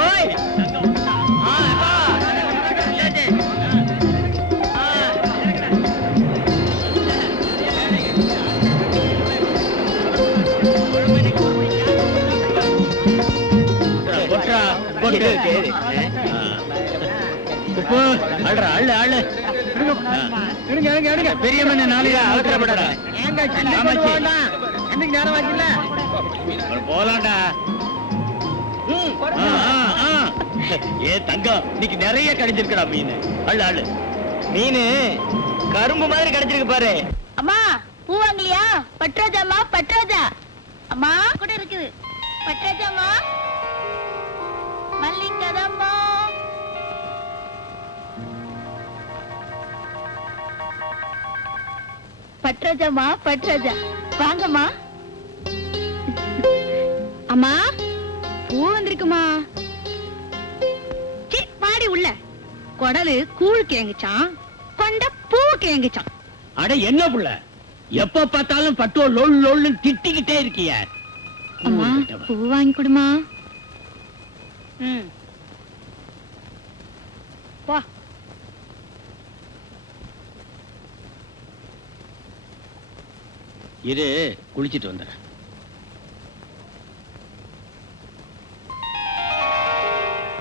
போய் பெரிய மண்ண நாளையா அவசரப்படாத போலாம்டா. ஏ தங்கம் இன்னைக்கு நிறைய கிடைச்சிருக்கா மீன். அள்ளு அள்ளு. மீன் கரும்பு மாதிரி கிடைச்சிருக்கு பாரு. அம்மா பூ வாங்கலையா? பட்ராஜாமா பட்ராஜா அம்மா கூட இருக்குது. பட்ராஜாமா மல்லிகதம்மா பட்ராஜாமா பட்ராஜா வாங்கம்மா. அம்மா பூ வந்திருக்குமா? பாடி உள்ள குடலு கூழ் கேங்குச்சான், கொண்ட பூ கேங்குச்சான். அட என்ன புள்ள எப்ப பார்த்தாலும் பட்டோ லொல் லொல்னு திட்டிக்கிட்டே இருக்கிய. அம்மா பூ வாங்கி கொடுமா. போ. இரு குளிச்சிட்டு வந்த.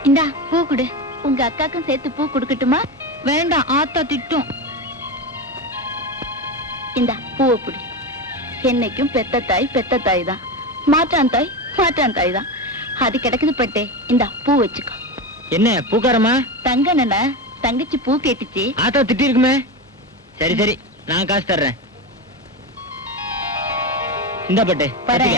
இந்தா பூ குடு. உங்க அக்காக்கும் சேர்த்து பூ கொடுக்கட்டுமா? வேண்டாம், ஆத்தா திட்டும். இந்தா பூவை குடி. என்னைக்கும் பெத்த தாய் தான், மாற்றான் தாய் தான். அது கிடக்குது பட்டே. இந்தா பூ வச்சுக்கோ. என்ன பூக்காரமா? தங்க நன தங்கச்சி பூ கேட்டுச்சு. ஆத்தா திட்டி இருக்குமே. சரி சரி நான் காசு தர்றேன். இந்த பட்டே பாரு.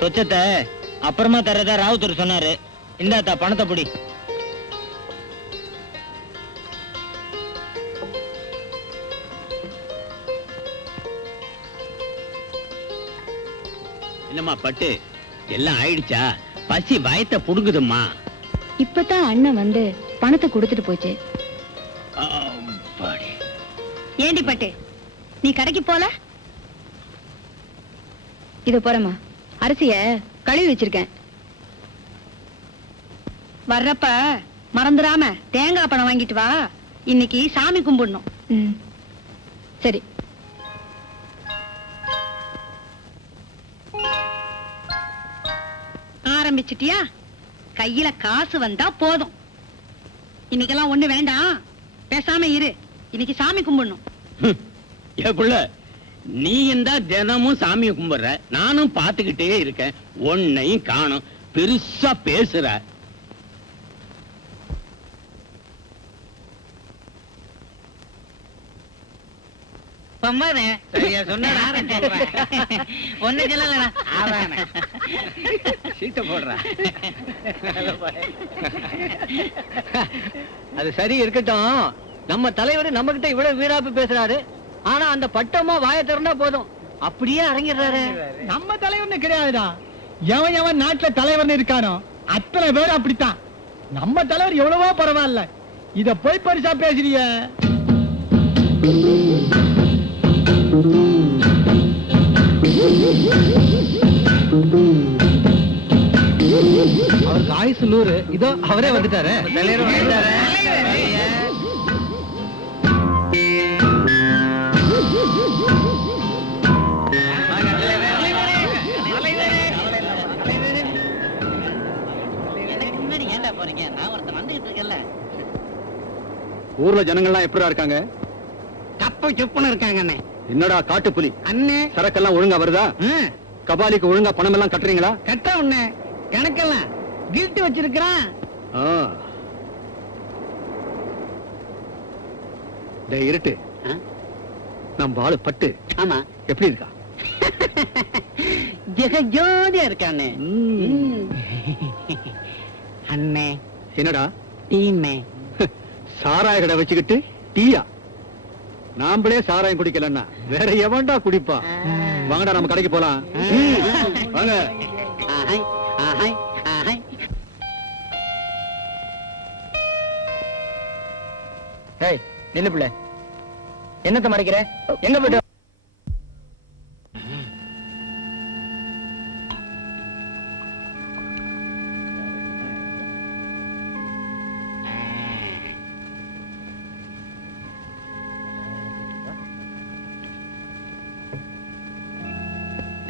சொச்சத்தை அப்புறமா தர்றதா ராவுத்தர் சொன்னாரு. இந்தாத்தா பணத்தை புடி. என்னம்மா பட்டு எல்லாம் ஆயிடுச்சா? பசி வயத்தை புடுங்குதும்மா. இப்பதான் அண்ணன் வந்து பணத்தை கொடுத்துட்டு போச்சு. ஏண்டி பட்டு நீ கடைக்கு போல? இது போறமா அரிசிய கழுவி வச்சிருக்கேன். வர்றப்ப மறந்துடாம தேங்காய் பழம் வாங்கிட்டு வா. இன்னைக்கு சாமி கும்பிடணும். சரி. ஆரம்பிச்சிட்டியா? கையில காசு வந்தா போதும். இன்னைக்கெல்லாம் ஒண்ணு வேண்டாம், பேசாம இரு. இன்னைக்கு சாமி கும்பிடணும். ஏக்குள்ள நீ இந்த தினமும் சாமியை கும்பிடுற, நானும் பாத்துக்கிட்டே இருக்கேன். ஒன்னையும் காணும். பெருசா பேசுற. அது சரி இருக்கட்டும். நம்ம தலைவர் நம்ம கிட்ட இவ்வளவு வீராப்பு பேசுறாரு. ஆனா அந்த பட்டமா வாய திறந்தா போதும் அப்படியே அரங்கிடுறாரு. நம்ம தலைவர்னு கிடையாதுடா. எவன் எவன் நாட்டுல தலைவர்னு இருக்கானோ அத்தனை பேர் அப்படித்தான். நம்ம தலைவர் எவ்வளவோ பரவாயில்ல. இத போய் பரிசா பேசுறிய. அவருக்கு ஆயுசு 100. இதோ அவரே வந்துட்டாரு. ஊர்ல ஜனங்கள்லாம் எப்படிடா இருக்காங்க? கப்பு சுப்புன்னு இருக்காங்க. என்னடா காட்டு புலி அண்ணே, சரக்கெல்லாம் ஒழுங்கா வருதா? கபாலிக்கு ஒழுங்கா பணம் எல்லாம் கட்டுறீங்களா? கட்ட உடனே கணக்கெல்லாம் கில்ட்டு வச்சிருக்கிறான். இருட்டு நம்ம ஆளு பட்டு. ஆமா, எப்படி இருக்கா? ஜெகஜோதியா இருக்கானே. அண்ணே என்னடா டீமே சாராய கடை வச்சுக்கிட்டு டீயா? நாம்பளே சாராயம் குடிக்கலன்னா வேற எவன்டா குடிப்பா? வாங்கடா நம்ம கடைக்கு போலாம். வாங்க. ஏய் நில்லு பிள்ளை, என்னத்த மறைக்கிற? எங்க போயிட்டு?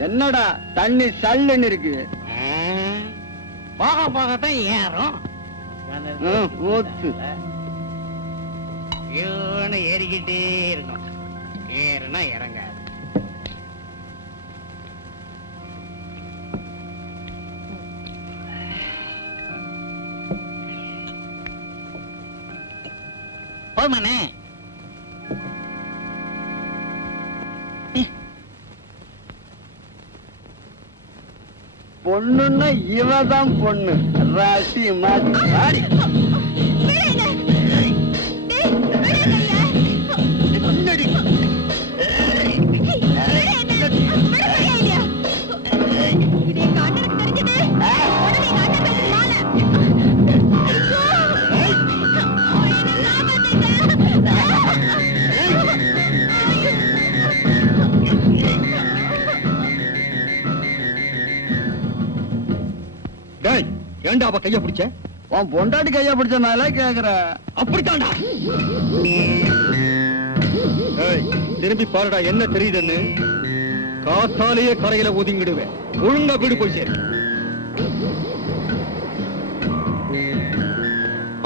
என்னடா தண்ணி சல்லுன்னு இருக்கு. போக போகத்தான் ஏறும். ஓத்து ஏறிக்கிட்டே இருக்கும். ஏறுனா இறங்காது. போமாண்ணே. பொண்ணுன்னா இவதான் பொண்ணு. ராசி மாடி ஏண்டா அவ கைய பிடிச்ச? உன் பொண்டாட்டி கையா பிடிச்சனால கேக்குற. அப்படித்தான்டா. திரும்பி பாருடா என்ன தெரியுதுன்னு. காத்தாலேயே கரையில ஒதுங்கிடுவேன். ஒழுங்கா வீடு போய் சேரு.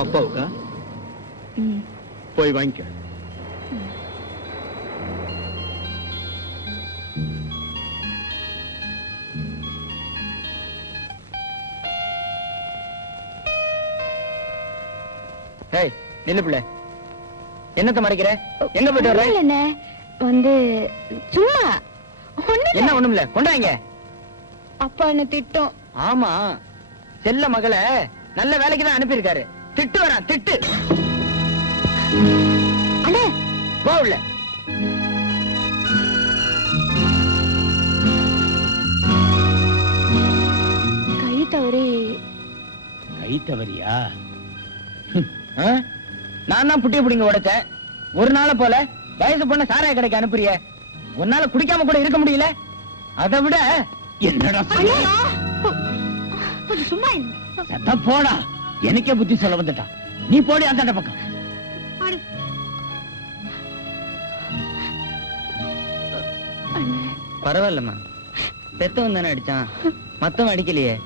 அப்பாவுக்கா? போய் வாங்கிக்க. ஏய் நில்லு பிள்ளை, என்னத்த மறைக்கிற? எங்க போயிட்டு வர்ற? இல்லண்ணே, வந்து சும்மா என்ன ஒண்ணும் இல்ல, கொண்டாங்க. அப்பா என்ன திட்டம். ஆமா, செல்ல மகளை நல்ல வேலைக்கு தான் அனுப்பியிருக்காரு. திட்டு வரான், திட்டு. அண்ணே போ உள்ள. கை தவறி. கை தவறியா? நான் தான் புட்டிய புடிங்க உடைச்சேன். ஒரு நாள போல வயசு பொண்ண சாராய கடைக்கு அனுப்புறிய. உன்னால குடிக்காம கூட இருக்க முடியல. அதை விட என்னடா அண்ணே, கொஞ்சம் சும்மா இருங்க. சத்தா போடா. எனக்கே புத்தி சொல்ல வந்துட்டான். நீ போடி அந்த பக்கம். பரவாயில்லம்மா, பெத்தவன் தானே அடிச்சான், மத்தவன் அடிக்கலையே.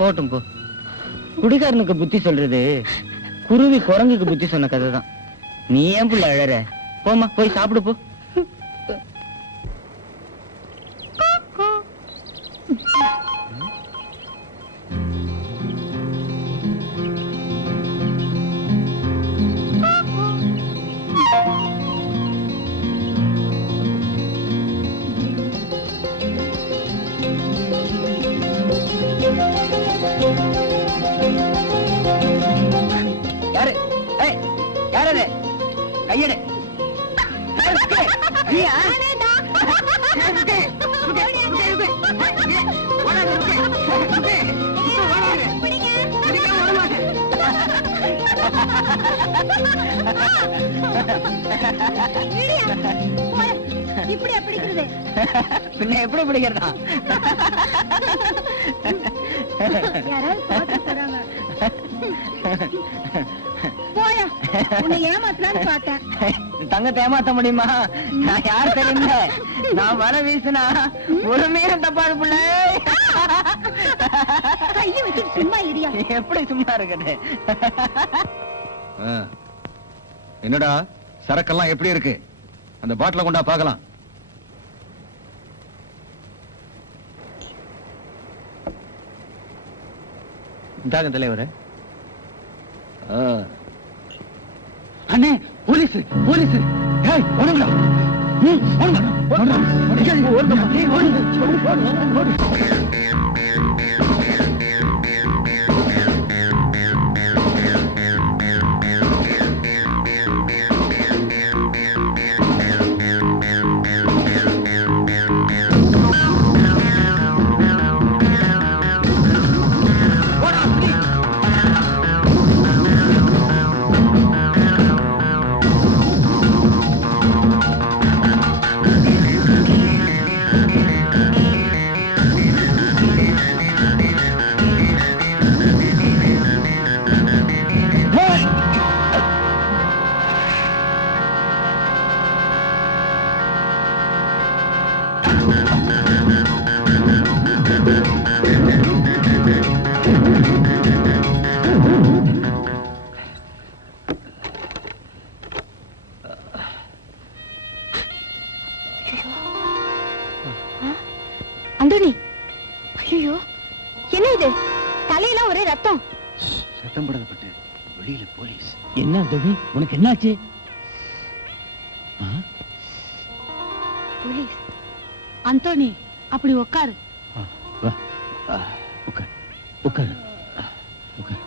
போட்டும் போ. குடிகாரனுக்கு புத்தி சொல்றது குருவி குரங்குக்கு புத்தி சொன்ன கதை தான். நீ ஏன் புள்ள அழற? போமா, போய் சாப்பிடு போ. யாரு? ஏய், யாரு அது? கையெடு. நீயா? இப்படி பிடிக்கிறது பின்ன எப்படி பிடிக்கிறதா? யாராவது பார்த்து போறாங்க. போயா, உன்னை ஏமாத்தலான்னு பார்த்தேன். தங்கத்தை ஏமாத்த முடியுமா? நான் யார் தெரியுங்க? நான் வர வீசுனா ஒரு மீன் தப்பாது புள்ள. கையை வச்சுட்டு சும்மா இடியா. எப்படி சும்மா இருக்குது? என்னடா சரக்கெல்லாம் எப்படி இருக்கு? அந்த பாட்டில கொண்டா பார்க்கலாம். இந்தாங்க தலைவரே. அண்ணே, போலீஸ் போலீஸ். ஏய் ஓடுங்கடா. அந்தோணி, ஐயோ என்ன இது? தலையெல்லாம் ஒரே ரத்தம். சத்தம் போடாதப்பட்டு வெளியில போலீஸ். என்ன தேவி, உனக்கு என்னாச்சு? போலீஸ். அந்தோணி, அப்படி உட்காரு. உட்கார் உட்கார் உட்கார்.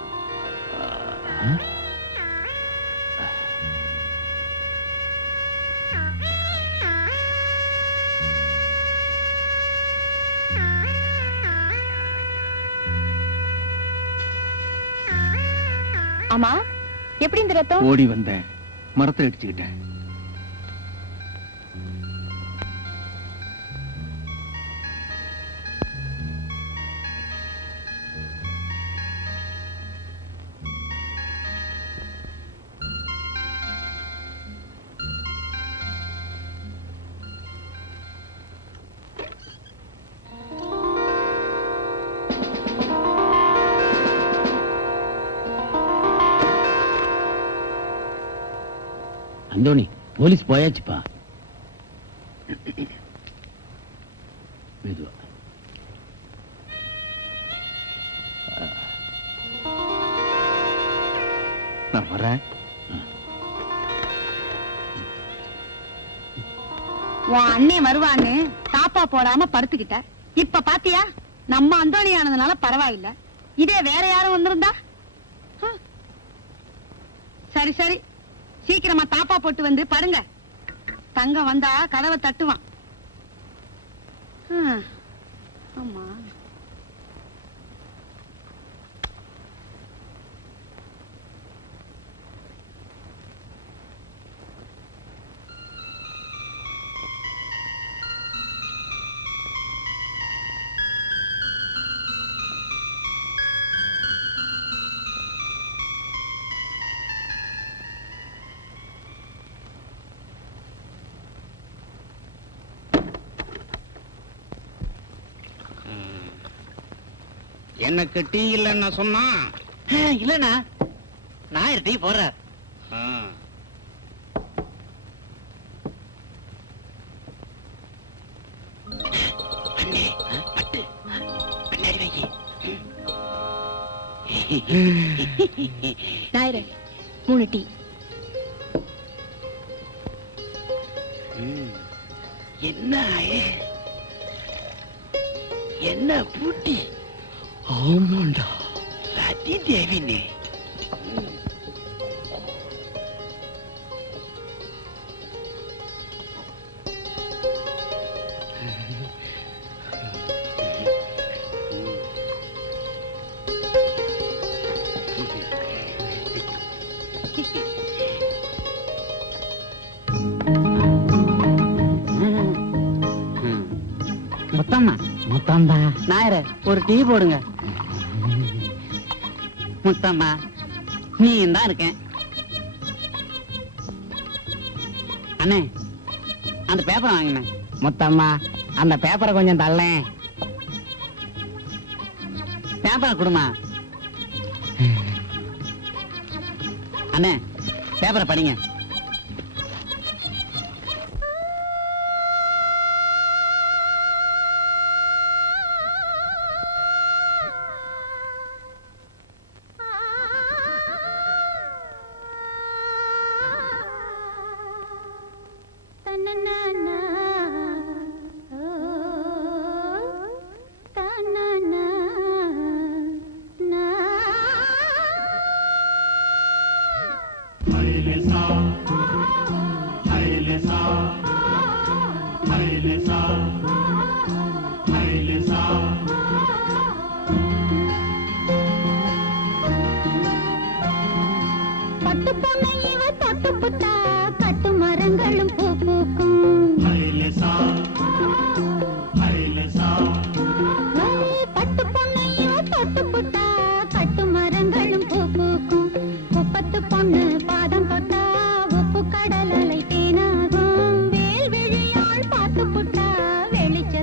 ஆமா, எப்படி இந்த ரத்தம்? ஓடி வந்தேன், மரத்தை அடிச்சுக்கிட்டேன். அந்தோணி, போலீஸ் போயாச்சுப்பா. மெதுவா. நான் வரேன். உன் அண்ணே வருவான்னு தாப்பா போடாம படுத்துக்கிட்ட. இப்ப பாத்தியா, நம்ம அந்தோணி ஆனதுனால பரவாயில்ல. இதே வேற யாரும் வந்திருந்தா? சரி சரி, சீக்கிரமா தாப்பா போட்டு வந்து படுங்க. தங்கம் வந்தா கதவை தட்டுவான். ஆமா, எனக்கு டீ இல்லைன்னா சொன்னா இல்லண்ணா, நான் டீ போடுறேன். நாயரே, 3 டீ. என்ன என்ன பூட்டி? ஆமாண்டா, சதி தேவினே. முத்தம்மா, முத்தம்மா, நாயர ஒரு டீ போடுங்க. முத்தம்மா, நீ தான் இருக்கேன். அண்ணே, அந்த பேப்பரை வாங்கினேன். முத்தம்மா, அந்த பேப்பரை கொஞ்சம் தள்ள. பேப்பரை கொடுமா. அண்ணே, பேப்பரை படிங்க. கட்டு மரங்களும் பூ பூக்கும். பட்டு பொண்ணையோ தொட்டு புட்டா கட்டு மரங்களும் பூ பூக்கும். முப்பத்து பொண்ணு பாதம் தொட்டா உப்பு கடல் அலை தேனாகும். வேல் விழியாள் பார்த்து புட்டா வெளிச்ச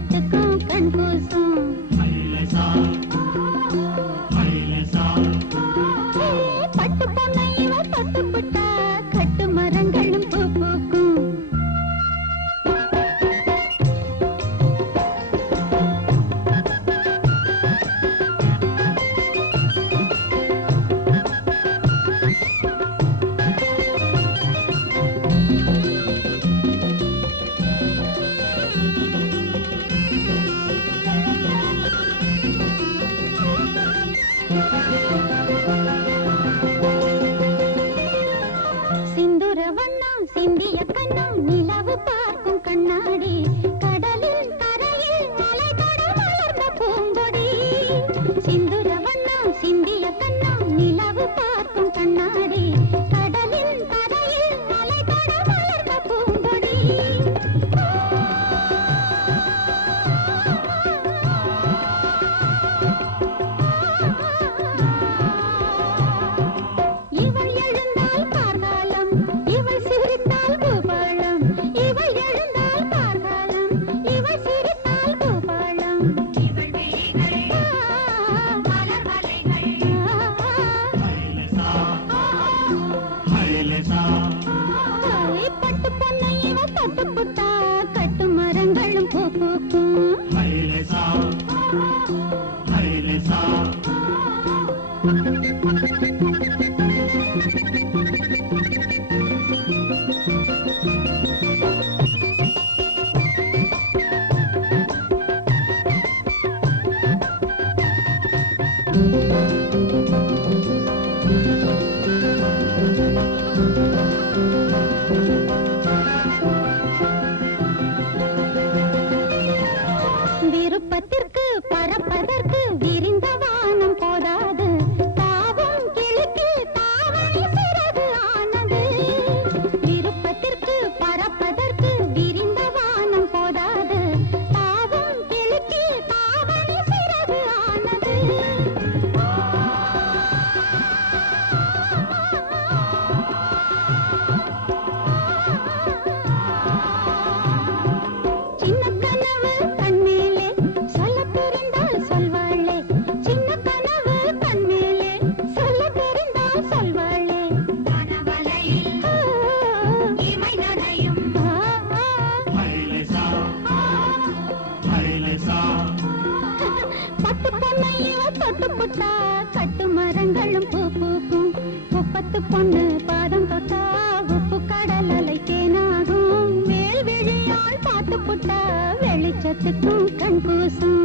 தொட்டுப்புட்டா கட்டு மரங்களும் பூ பூக்கும் விருப்பத்திற்கு பறப்பதற்கு விரிந்த வானம் போதாது தாவும் கிளிக்கு தாவணி சிறகு ஆனது விருப்பத்திற்கு பறப்பதற்கு விரிந்த வானம் போதாது தாவும் கிளிக்கு தாவணி சிறகு ஆனது சின்ன கனவு கண்மேலே சொல்ல தெரிந்தால் சொல்வாளே சின்ன கனவு கண்மேலே சொல்ல தெரிந்தால் சொல்வாளே கனவலையில் இமை நனையும் பட்டு பொன்னையோ தொட்டு புட்டா கட்டு மரங்களும் பூ பூக்கும் முப்பத்து பொண்ணு பாதம் தொட்டா உப்பு கடல் அலை தேனாகும் மேல் விழியால் பார்த்து புட்டா வெளிச்சத்துக்கும் கண் கூசும்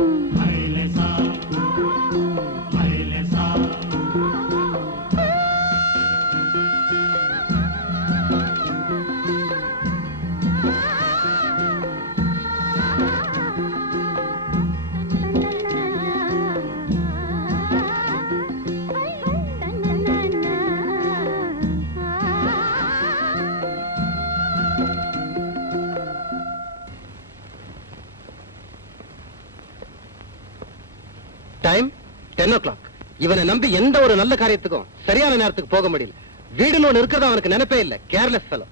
டைம் 10 o'clock. இவனை நம்பி எந்த ஒரு நல்ல காரியத்துக்கும் சரியான நேரத்துக்கு போக முடியல. வீடுன்னு ஒண்ணு இருக்கிறதா அவனுக்கு நினைப்பே இல்ல. Careless fellow.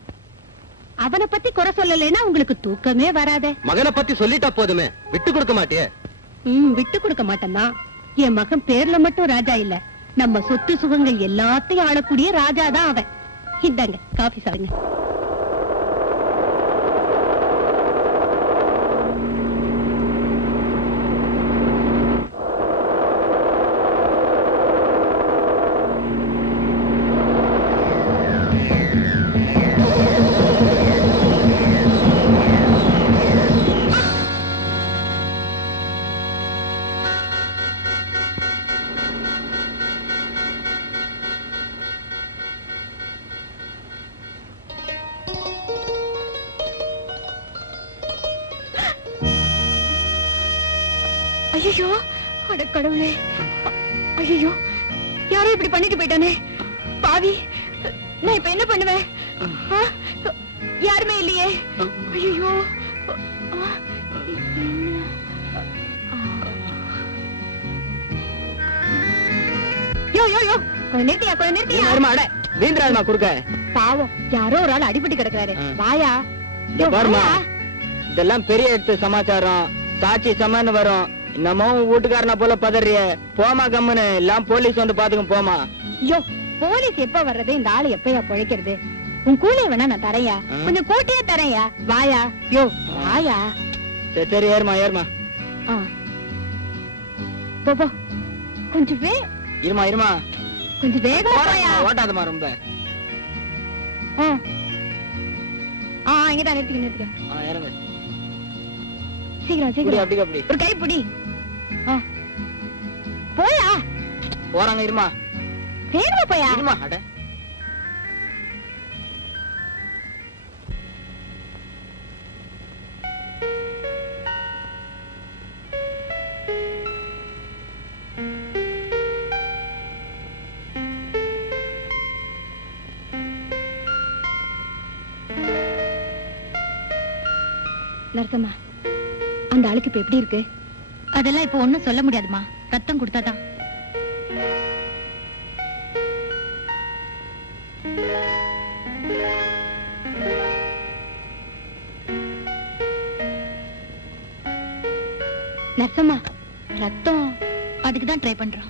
அவனை பத்தி குறை சொல்லலைன்னா உங்களுக்கு தூக்கமே வராதே. மகனை பத்தி சொல்லிட்டா போதுமே, விட்டு கொடுக்க மாட்டியே? விட்டு கொடுக்க மாட்டேன்னா என் மகன் பேர்ல மட்டும் ராஜா இல்ல, நம்ம சொத்து சுகங்கள் எல்லாத்தையும் ஆளக்கூடிய ராஜா தான் அவன். இந்தாங்க காபி சாப்பிடுங்க. ஐயோ, அட கடவுளே! ஐயோ, யாரோ இப்படி பண்ணிட்டு போயிட்டானே பாவி. நான் இப்ப என்ன பண்ணுவேன்? யாருமே இல்லையே. ஐயோ, யோ யோ யோ, கொஞ்ச நிறுத்தியா. வீந்திராஜமா குறுக்க பாவம், யாரோ ஒரு ஆள் அடிபட்டு கிடக்குறாரு. வாயா. இந்த பாருமா, இதெல்லாம் பெரிய எடுத்து சமாச்சாரம். சாட்சி சமன்னு வரும். நம்ம வீட்டுக்காரனா போல பதறிய. போமா கம்முன்னு, எல்லாம் போலீஸ் வந்து பாத்துக்கும். போமா. யோ, போலீஸ் எப்ப வர்றது? இந்த ஆளு எப்பயா பொழைக்கிறது? உன் கூலிய வேணா நான் தரையா, கொஞ்சம் கூட்டியே தரையா. வாயா. யோ வாயா. சரி சரி, ஏறுமா ஏறுமா. போ போ, கொஞ்சம் இருமா இருமா, கொஞ்சம் வேகமா போயா. ஓட்டாதமா ரொம்ப. இங்கதான் நிறுத்திக்க. இறங்க. சீக்கிரம் சீக்கிரம். அப்படி அப்படி ஒரு கை பிடி. போயா. போறாங்க. இருமா வேகமா போயா. இருமா. அட நரசம்மா, அந்த ஆளுக்கு இப்ப எப்படி இருக்கு? அதெல்லாம் இப்ப ஒண்ணும் சொல்ல முடியாதுமா. ரத்தம் கொடுத்தாதான். நரசம்மா, ரத்தம் அதுக்குதான் ட்ரை பண்றோம்.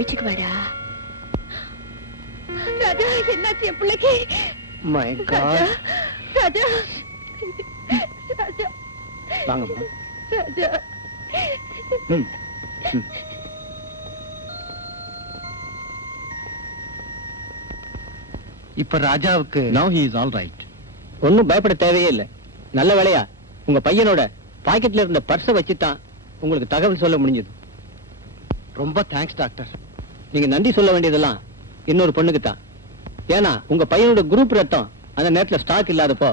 கோயிச்சுக்குவாடா. ராஜா, என்னாச்சு என் பிள்ளைக்கு? My God. ராஜா, ராஜா, வாங்கம்மா. ராஜா. ம். ம். இப்ப ராஜாவுக்கு Now he is all right. ஒண்ணும் பயப்பட தேவையே இல்ல. நல்ல வேளையா உங்க பையனோட பாக்கெட்ல இருந்த பர்ஸ வச்சுதான் உங்களுக்கு தகவல் சொல்ல முடிஞ்சது. ரொம்ப தேங்க்ஸ் டாக்டர். நீங்க நன்றி சொல்ல வேண்டியதெல்லாம் இன்னொரு பொண்ணுக்கு தான். ஏன்னா உங்க பையனோட குரூப் ரத்தம் அந்த நேரத்துல ஸ்டாக் இல்லாதப்போ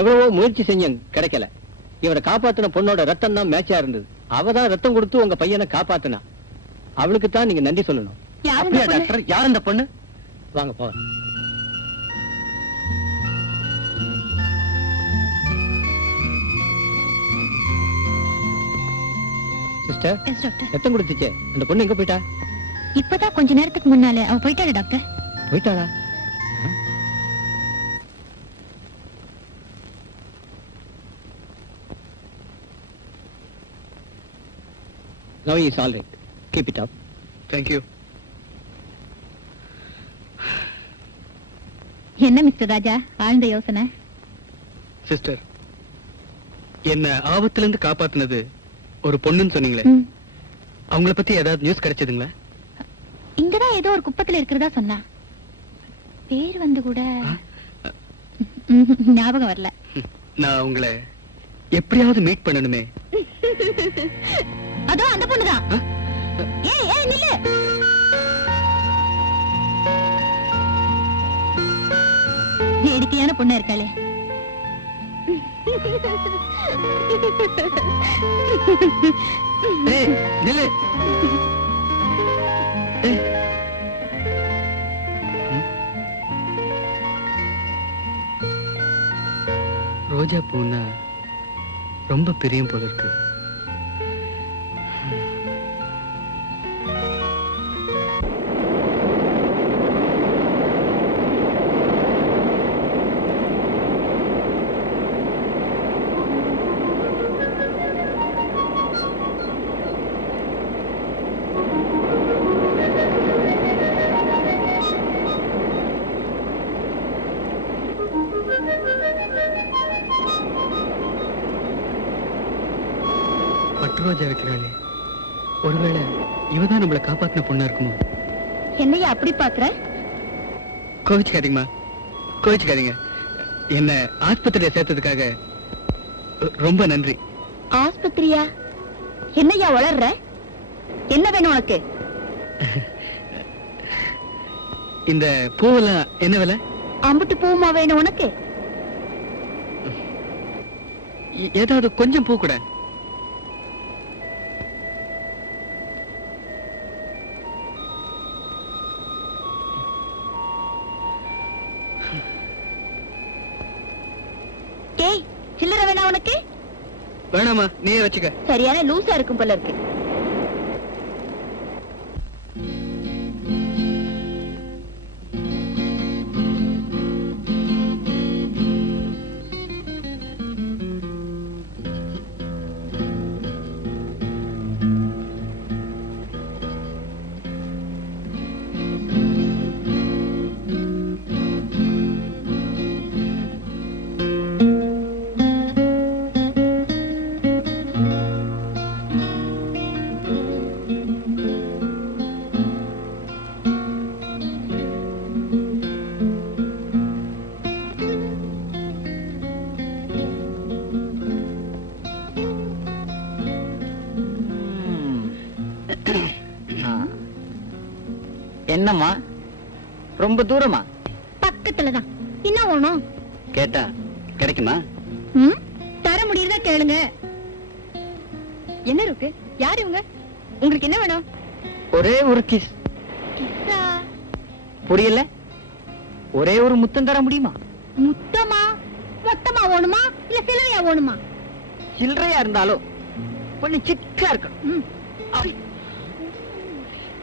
எவ்வளவோ முயற்சி செஞ்சும் கிடைக்கல. இவரை காப்பாத்தின பொண்ணோட ரத்தம் தான் மேட்சா இருந்தது. அவ தான் ரத்தம் கொடுத்து உங்க பையனை காப்பாத்தினா. அவளுக்கு தான் நீங்க நன்றி சொல்லணும். யார் இந்த அப்படியா பொண்ணு? டாக்டர்? யார் அந்த பொண்ணு? வாங்க போங்க. Sister, Yes, doctor. ரத்தம் கொடுத்துச்சே அந்த பொண்ணு எங்க போயிட்டா? இப்பதான் கொஞ்ச நேரத்துக்கு முன்னால அவ போயிட்டாரு டாக்டர். போயிட்டாளா? Now he is all right. Keep it up. Thank you. என்ன மிஸ்டர் ராஜா, ஆழ்ந்த யோசனை? சிஸ்டர், என்ன ஆபத்துல இருந்து காப்பாத்துனது ஒரு பொண்ணுன்னு சொன்னீங்களே, ம். அவங்கள பத்தி ஏதாவது நியூஸ் கிடைச்சதுங்களா? இங்கதான் ஏதோ ஒரு குப்பத்துல இருக்கிறதா சொன்னா. பேர் வந்து கூட ஞாபகம் வரல. நான் உங்களை எப்படியாவது மீட் பண்ணணுமே. அதோ அந்த பொண்ணுதான். ஆ? ஏய் ஏய் நில்லு. வேடிக்கையான பொண்ணு இருக்காளே. ஏய், நில்லு. ஏய். ம்? ரோஜா பூன்னா ரொம்ப பிரியம் போல இருக்கு. பட்டு ரோஜா வைக்கிறாளே, ஒருவேளை இவதான் நம்மளை காப்பாத்தின பொண்ணா இருக்குமோ? என்னையா அப்படி பாக்குற? கோவிச்சுக்காதீங்கம்மா, கோவிச்சுக்காதீங்க. என்ன ஆஸ்பத்திரியில சேர்த்ததுக்காக ரொம்ப நன்றி. ஆஸ்பத்திரியா? என்னையா வளர்ற? என்ன வேணும் உனக்கு? இந்த பூவெல்லாம் என்ன விலை? அம்புட்டு பூமா வேணும் உனக்கு? ஏதாவது கொஞ்சம் பூ கூட. ஏய், சில்லறை வேணா உனக்கு? வேணாமா, நீயே வச்சுக்க. சரியான லூசா இருக்கும் போல இருக்கு. என்னம்மா, ரொம்ப தூரமா? பக்கத்துலதான். என்ன வேணும்? கேட்டா கிடைக்குமா? ம்? தர முடியறதா கேளுங்க. என்ன இருக்கு? யார் இவங்க? உங்களுக்கு என்ன வேணும்? ஒரே ஒரு கிஸ். கிஸ்ஸா? புரியல? ஒரே ஒரு முத்தம் தர முடியுமா? முத்தமா? மொத்தமா வேணுமா இல்ல சில்லறையா வேணுமா? சில்லறையா இருந்தாலும் கொஞ்சம் சிக்கா இருக்கணும். ம்.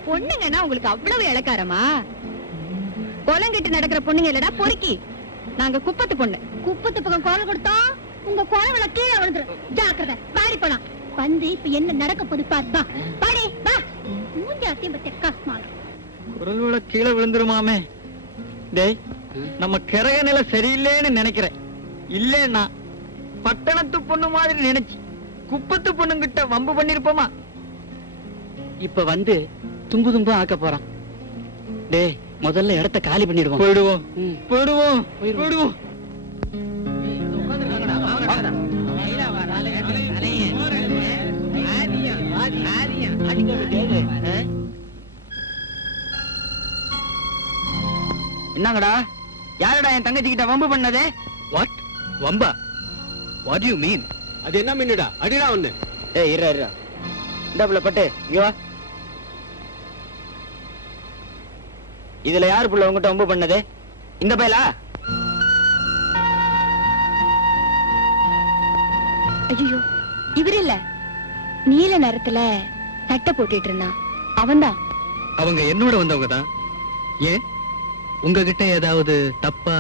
பொண்ணுங்கன்னா உங்களுக்கு அவ்வளவு இளக்காரமா? கோலங்கிட்டு நடக்கிற பொண்ணுங்க இல்லடா பொறுக்கி. நாங்க குப்பத்து பொண்ணு. குப்பத்து பக்கம் கோலம் கொடுத்தா உங்க கோலவள கீழே விழுந்துரும். ஜாக்கிரதை. பாடி போலாம். வந்து இப்ப என்ன நடக்க போது பாரு. வா பாடி வா. மூஞ்சாத்தையும் பத்தி கஸ்மாலம். குரல் விட கீழே விழுந்துருமாமே. டேய், நம்ம கிரக நிலை சரியில்லைன்னு நினைக்கிறேன். இல்லன்னா பட்டணத்து பொண்ணு மாதிரி நினைச்சு குப்பத்து பொண்ணுங்கிட்ட வம்பு பண்ணிருப்போமா? இப்ப வந்து தும்பு தும்பு ஆக்க போறான். டேய், முதல்ல இடத்த காலி பண்ணிடுவோம். போயிடுவோம் போயிடுவோம் போயிடுவோம். என்னங்கடா, யாரடா என் தங்கச்சி கிட்ட வம்பு பண்ணதே? What Lanba? What you mean? அது என்ன மீனுடா? அடிடா ஒண்ணு. ஏய், இருடா. இந்த புள்ள பட்டு இங்க வா. இதுல யாரு புள்ள உங்ககிட்ட வம்பு பண்ணது? இந்த பயலா? ஐயோ, இவர் இல்ல. நீல நிறத்துல சட்டை போட்டுட்டு இருந்தான், அவன்தான். அவங்க என்னோட வந்தவங்க தான். ஏன் உங்ககிட்ட ஏதாவது தப்பா?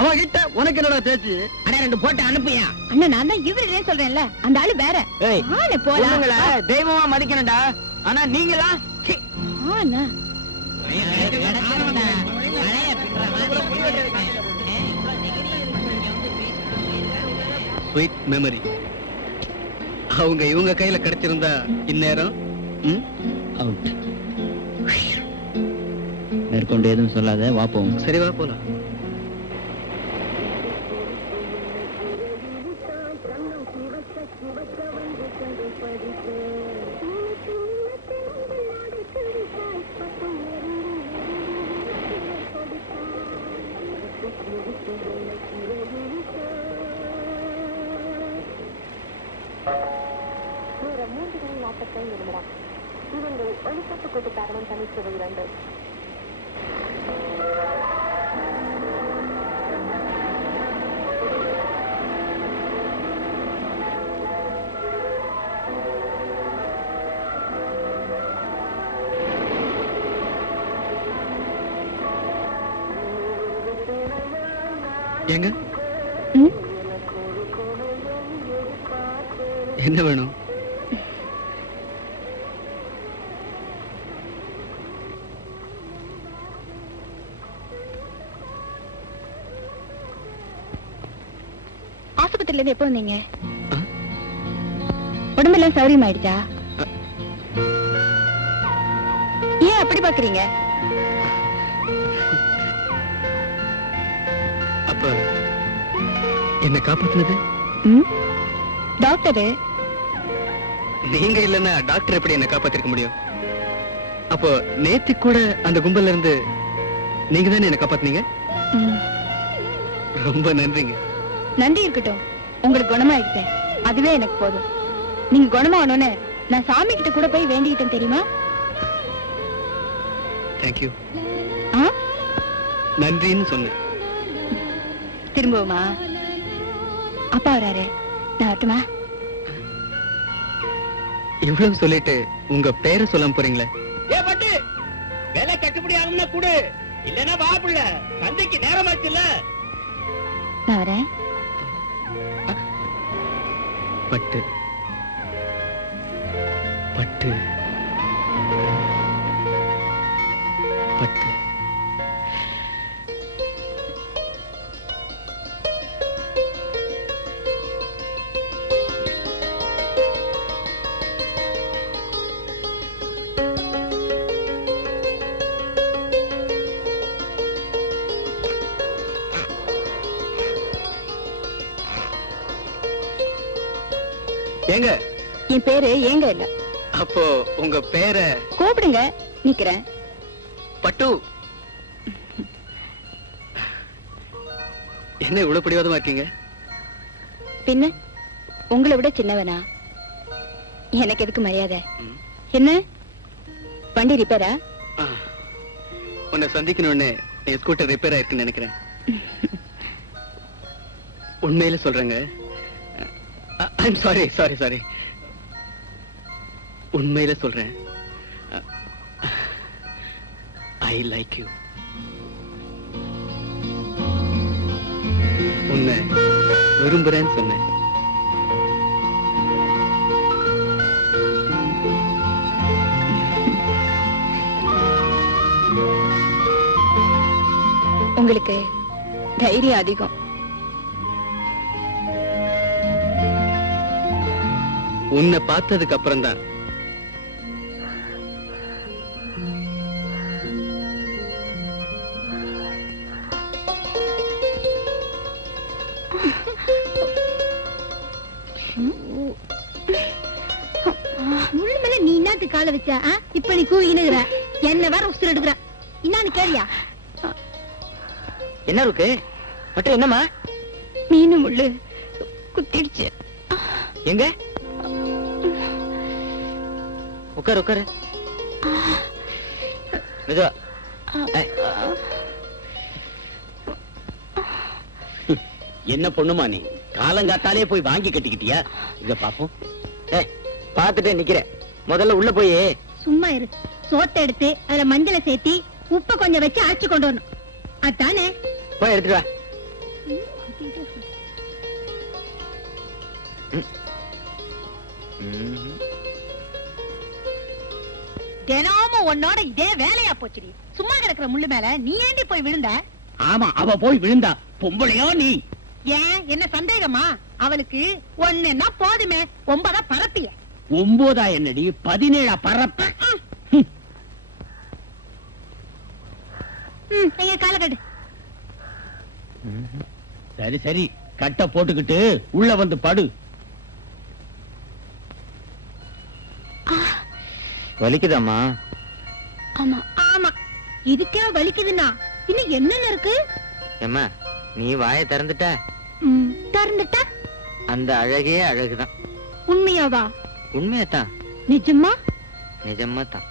அவகிட்ட உனக்கு என்னடா பேச்சு? அட, 2 போட்டு அனுப்பியா? அண்ணா, நான் தான் இவர் இல்லைன்னு சொல்றேன்ல, அந்த ஆளு வேற. ஏய், ஆளு போலாம். பொண்ணுங்கள தெய்வமா மதிக்கணும்டா. ஆனா நீங்களா? ச்சீ. ஆனா ஸ்வீட் மெமரி. அவங்க இவங்க கையில கிடைச்சிருந்தா இந்நேரம் அவுட். மேற்கொண்டு எதுவும் சொல்லாத, வா போவோம். சரி, வா போலாம். இவங்கள் ஒளிப்பட்டு கூட்டு காரணம் தனிச்சுவை 2. ஏங்க, ம்? என்ன வேணும்? ஆஸ்பத்திரியில இருந்து எப்போ வந்தீங்க? உடம்பெல்லாம் சௌரியம் ஆயிடுச்சா? ஏன் அப்படி பாக்குறீங்க? அப்ப என்ன காப்பாத்துனது ம்? டாக்டரு. நீங்க இல்லன்னா டாக்டர் எப்படி என்ன காப்பாத்திருக்க முடியும்? அப்போ நேத்து கூட அந்த கும்பல்ல இருந்து நீங்க தானே என்ன காப்பாத்துனீங்க. ம். ரொம்ப நன்றிங்க. நன்றி இருக்கட்டும், உங்களுக்கு குணமாயிட்டேன், அதுவே எனக்கு போதும். நீங்க குணமாகணும்னு நான் சாமி கிட்ட கூட போய் வேண்டிக்கிட்டேன், தெரியுமா? தேங்க்யூ. ஆ? நன்றின்னு சொன்னேன். திரும்பவுமா? அப்பா வராரு, நான் வரட்டுமா? இவ்வளவு சொல்லிட்டு உங்க பேரை சொல்லாம போறீங்களே. ஏ பட்டு, வேலை கட்டுப்படி ஆகும்னா கூடு, இல்லன்னா வா புள்ள, சந்தைக்கு நேரமாச்சுல்ல. நான் வரேன். பட்டு பட்டு பட்டு. ஏங்க, என் பேரு ஏங்க இல்ல. அப்போ உங்க பேரை கூப்பிடுங்க, நிக்கிறேன். பட்டு. என்ன இவ்வளவு பிடிவாதமா இருக்கீங்க? பின்ன உங்களை விட சின்னவனா? எனக்கு எதுக்கு மரியாதை? ம். என்ன வண்டி ரிப்பேரா? ஆ, உன்னை சந்திக்கணும்னு என் ஸ்கூட்டர் ரிப்பேர் ஆயிருக்குன்னு நினைக்கிறேன். உண்மையில சொல்றேங்க. I'm sorry sorry sorry. உண்மையில சொல்றேன். I like you. உன்னை விரும்புறேன்னு சொன்னேன். உங்களுக்கு தைரியம் அதிகம். உன்னை பார்த்ததுக்கு அப்புறம் தான் முள்ளு மேல நீ என்னத்து கால வச்ச? இப்ப நீ கூவினுகிற, என்ன வேற உசுர் எடுக்கிற. இன்னான்னு கேரியா? என்ன இருக்கு மட்டும் என்னம்மா? மீனு முள்ளு குத்திடுச்சு. எங்க? உட்காரு உட்காரு. மெதுவா. என்ன பொண்ணுமா நீ? காலங்காத்தாலே போய் வாங்கி கட்டிக்கிட்டியா? இத பாப்போம். பாத்துட்டே நிக்கிறேன். முதல்ல உள்ள போய் சும்மா இரு. சோத்தை எடுத்து அதுல மஞ்சளை சேர்த்தி உப்பை கொஞ்சம் வச்சு அரைச்சு கொண்டு வரணும். அதானே? போய் எடுத்துட்டு வா. தினமும் உன்னோட இதே வேலையா போச்சுடி. சும்மா கிடக்குற முள்ளு மேல நீ ஏண்டி போய் விழுந்த? ஆமா, அவ போய் விழுந்தா. பொம்பளையோ நீ? ஏன் என்ன சந்தேகமா? அவளுக்கு ஒண்ணுன்னா போதுமே, 9 பரப்பிய. 9 என்னடி 17 பரப்ப? நீங்க கால கட்டு. சரி சரி, கட்ட போட்டுக்கிட்டு உள்ள வந்து படு. வலிக்குதாம்மா? ஆமா ஆமா, இதுக்கே வலிக்குதுன்னா இன்னும் என்னென்ன இருக்கு? ஏம்மா நீ வாயை திறந்துட்ட, திறந்துட்டா அந்த அழகே அழகுதான். உண்மையாவா? உண்மையாத்தான். நிஜமா? நிஜமா தான்.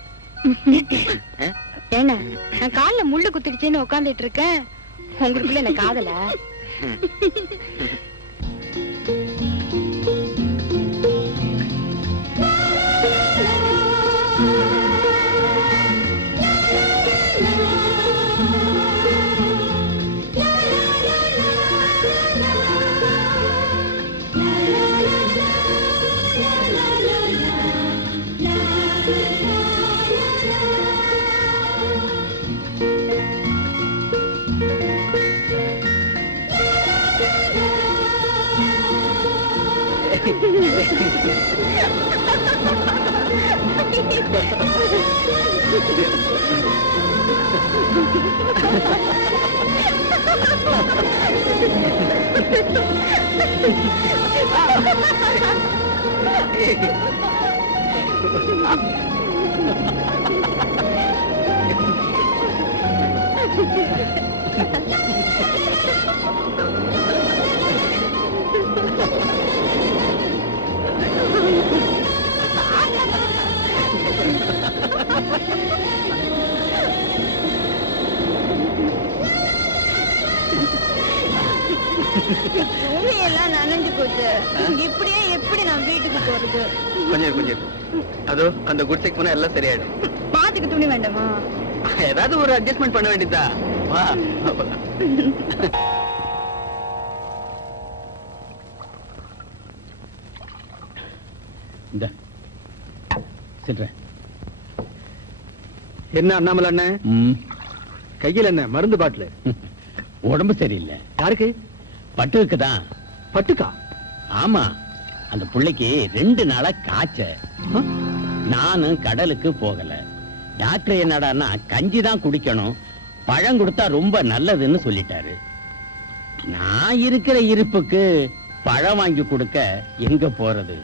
என்ன நான் கால்ல முள்ளு குத்திடுச்சுன்னு உட்கார்ந்துட்டு இருக்கேன், உங்களுக்குள்ள என்ன காதல? எல்லாம் நனைஞ்சு போச்சு. இப்படியே எப்படி நான் வீட்டுக்கு போறது? கொஞ்சம் கொஞ்சம் அதோ அந்த குடிசைக்கு போனா எல்லாம் சரியாயிடும். பாத்துக்கு துணி வேண்டாமா? ஏதாவது ஒரு அட்ஜஸ்ட்மெண்ட் பண்ண வேண்டியதா? வா. இந்த சில்ற. என்ன அண்ணாமலை அண்ணன் கையில் என்ன மருந்து பாட்டில்? உடம்பு சரியில்லை. யாருக்கு? பட்டுக்குதான். பட்டுக்கா? ஆமா, அந்த புள்ளைக்கு 2 நாளா காய்ச்ச. நானும் கடலுக்கு போகல. டாக்டர் என்னடான்னா கஞ்சி தான் குடிக்கணும், பழம் கொடுத்தா ரொம்ப நல்லதுன்னு சொல்லிட்டாரு. நான் இருக்கிற இருப்புக்கு பழம் வாங்கி கொடுக்க எங்க போறது?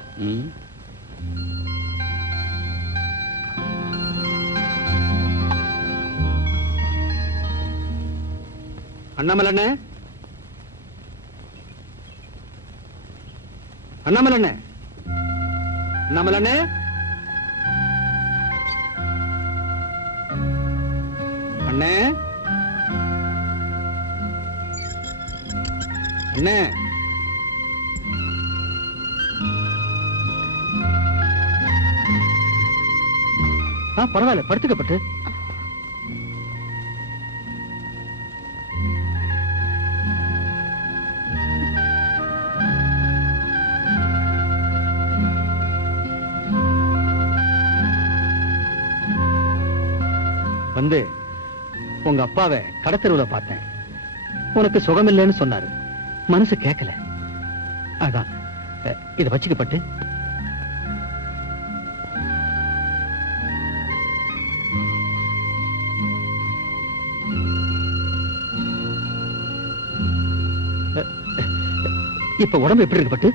அண்ணாமலை அண்ணன், அண்ணாமலை அண்ணன், அண்ணாமலை அண்ணன், அண்ணே அண்ணே, பரவாயில்ல படுத்துக்கப்பட்டு. வந்து உங்க அப்பாவை கடத்தெருவுல பார்த்தேன். உனக்கு சுகம் இல்லைன்னு சொன்னாரு, மனசு கேட்கல. அதான் இத வச்சுக்கப்பட்டு. இப்ப உடம்பு எப்படி இருக்கு பட்டு?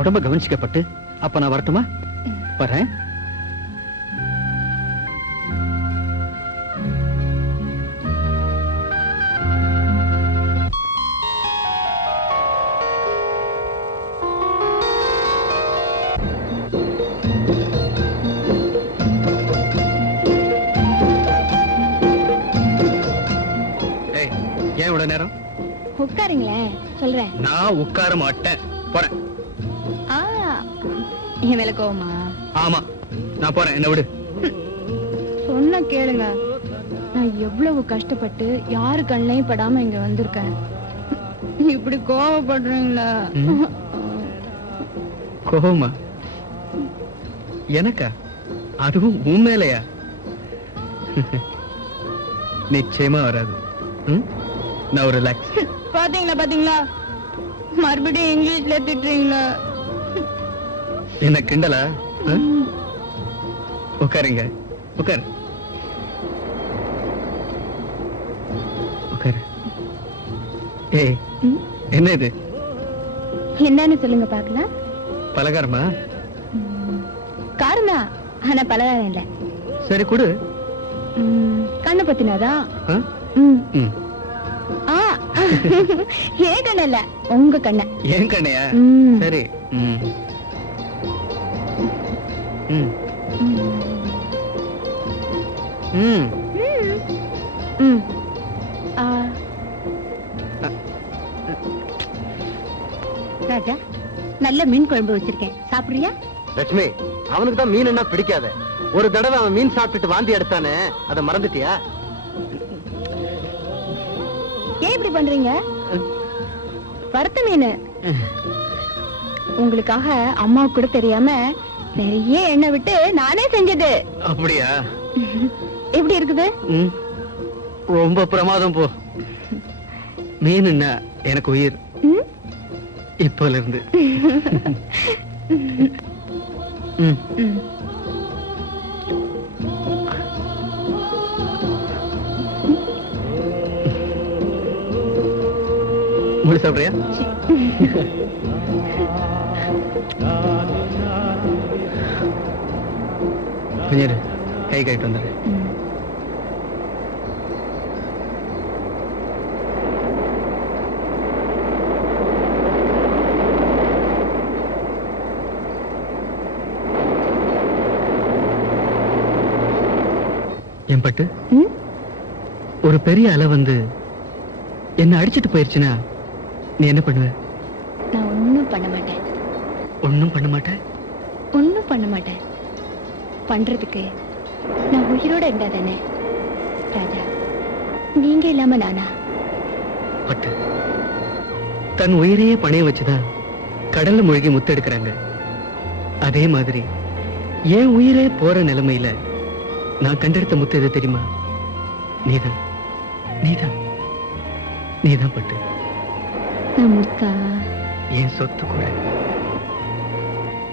உடம்ப கவனிச்சுக்கப்பட்டு. அப்ப நான் வரட்டுமா? வரேன். ஏன் இவ்வளவு நேரம்? உட்காருங்களேன், சொல்றேன். நான் உட்கார மாட்டேன், போறேன். என் மேல கோவமா? ஆமா, நான் போறேன், என்ன விடு. சொன்ன கேளுங்க. நான் எவ்வளவு கஷ்டப்பட்டு யாரு கண்ணையும் படாம இங்க வந்திருக்கேன். இப்படி கோவப்படுறீங்களா? கோவமா? எனக்கா? அதுவும் உன் மேலையா? நிச்சயமா வராது. நான் ஒரு ரிலாக்ஸ். பாத்தீங்களா பாத்தீங்களா, மறுபடியும் இங்கிலீஷ்ல திட்டுறீங்களா? என்ன கிண்டலா? உட்காருங்க, உட்காரு, உட்காரு. ஏய், என்ன இது? என்னன்னு சொல்லுங்க பாக்கலாம். பலகாரமா? காரம்தான், ஆனா பலகாரம் இல்ல. சரி கொடு. கண்ணை பத்தினாதான். ஏன் கண்ண இல்ல, உங்க கண்ண. ஏன் கண்ணையா? சரி. ராஜா, நல்ல மீன் குழம்பு வச்சிருக்கேன், சாப்பிடுறியா? லட்சுமி, அவனுக்கு தான் மீன் என்ன பிடிக்காத. ஒரு தடவை அவன் மீன் சாப்பிட்டுட்டு வாந்தி எடுத்தானே, அதை மறந்துட்டியா? ஏன் இப்படி பண்றீங்க? வறுத்த மீன் உங்களுக்காக அம்மாவுக்கு கூட தெரியாம நிறைய எண்ணெய் விட்டு நானே செஞ்சது. அப்படியா? எப்படி இருக்குது? ரொம்ப பிரமாதம் போ. மீன் என்ன எனக்கு உயிர் இப்போல இருந்து. முழு சாப்பிடுறியா? கொஞ்சம் கை கழிட்டு வந்துடுறேன். என் பட்டு, ஒரு பெரிய அலை வந்து என்ன அடிச்சிட்டு போயிருச்சுன்னா நீ என்ன பண்ணுவ? நான் ஒண்ணும் பண்ண மாட்டேன். ஒண்ணும் பண்ண மாட்டேன்? ஒண்ணும் பண்ண மாட்டேன். பண்றதுக்கு நான் உயிரோட இருந்தா தானே ராஜா. நீங்க இல்லாம நானா? பட்டு, தன் உயிரையே பணைய வச்சுதான் கடல்ல மூழ்கி முத்தெடுக்கிறாங்க. அதே மாதிரி என் உயிரே போற நிலைமையில நான் கண்டெடுத்த முத்து எது தெரியுமா? நீதான், நீதான், நீதான் பட்டு. நான் முத்தா? என் சொத்து கூட.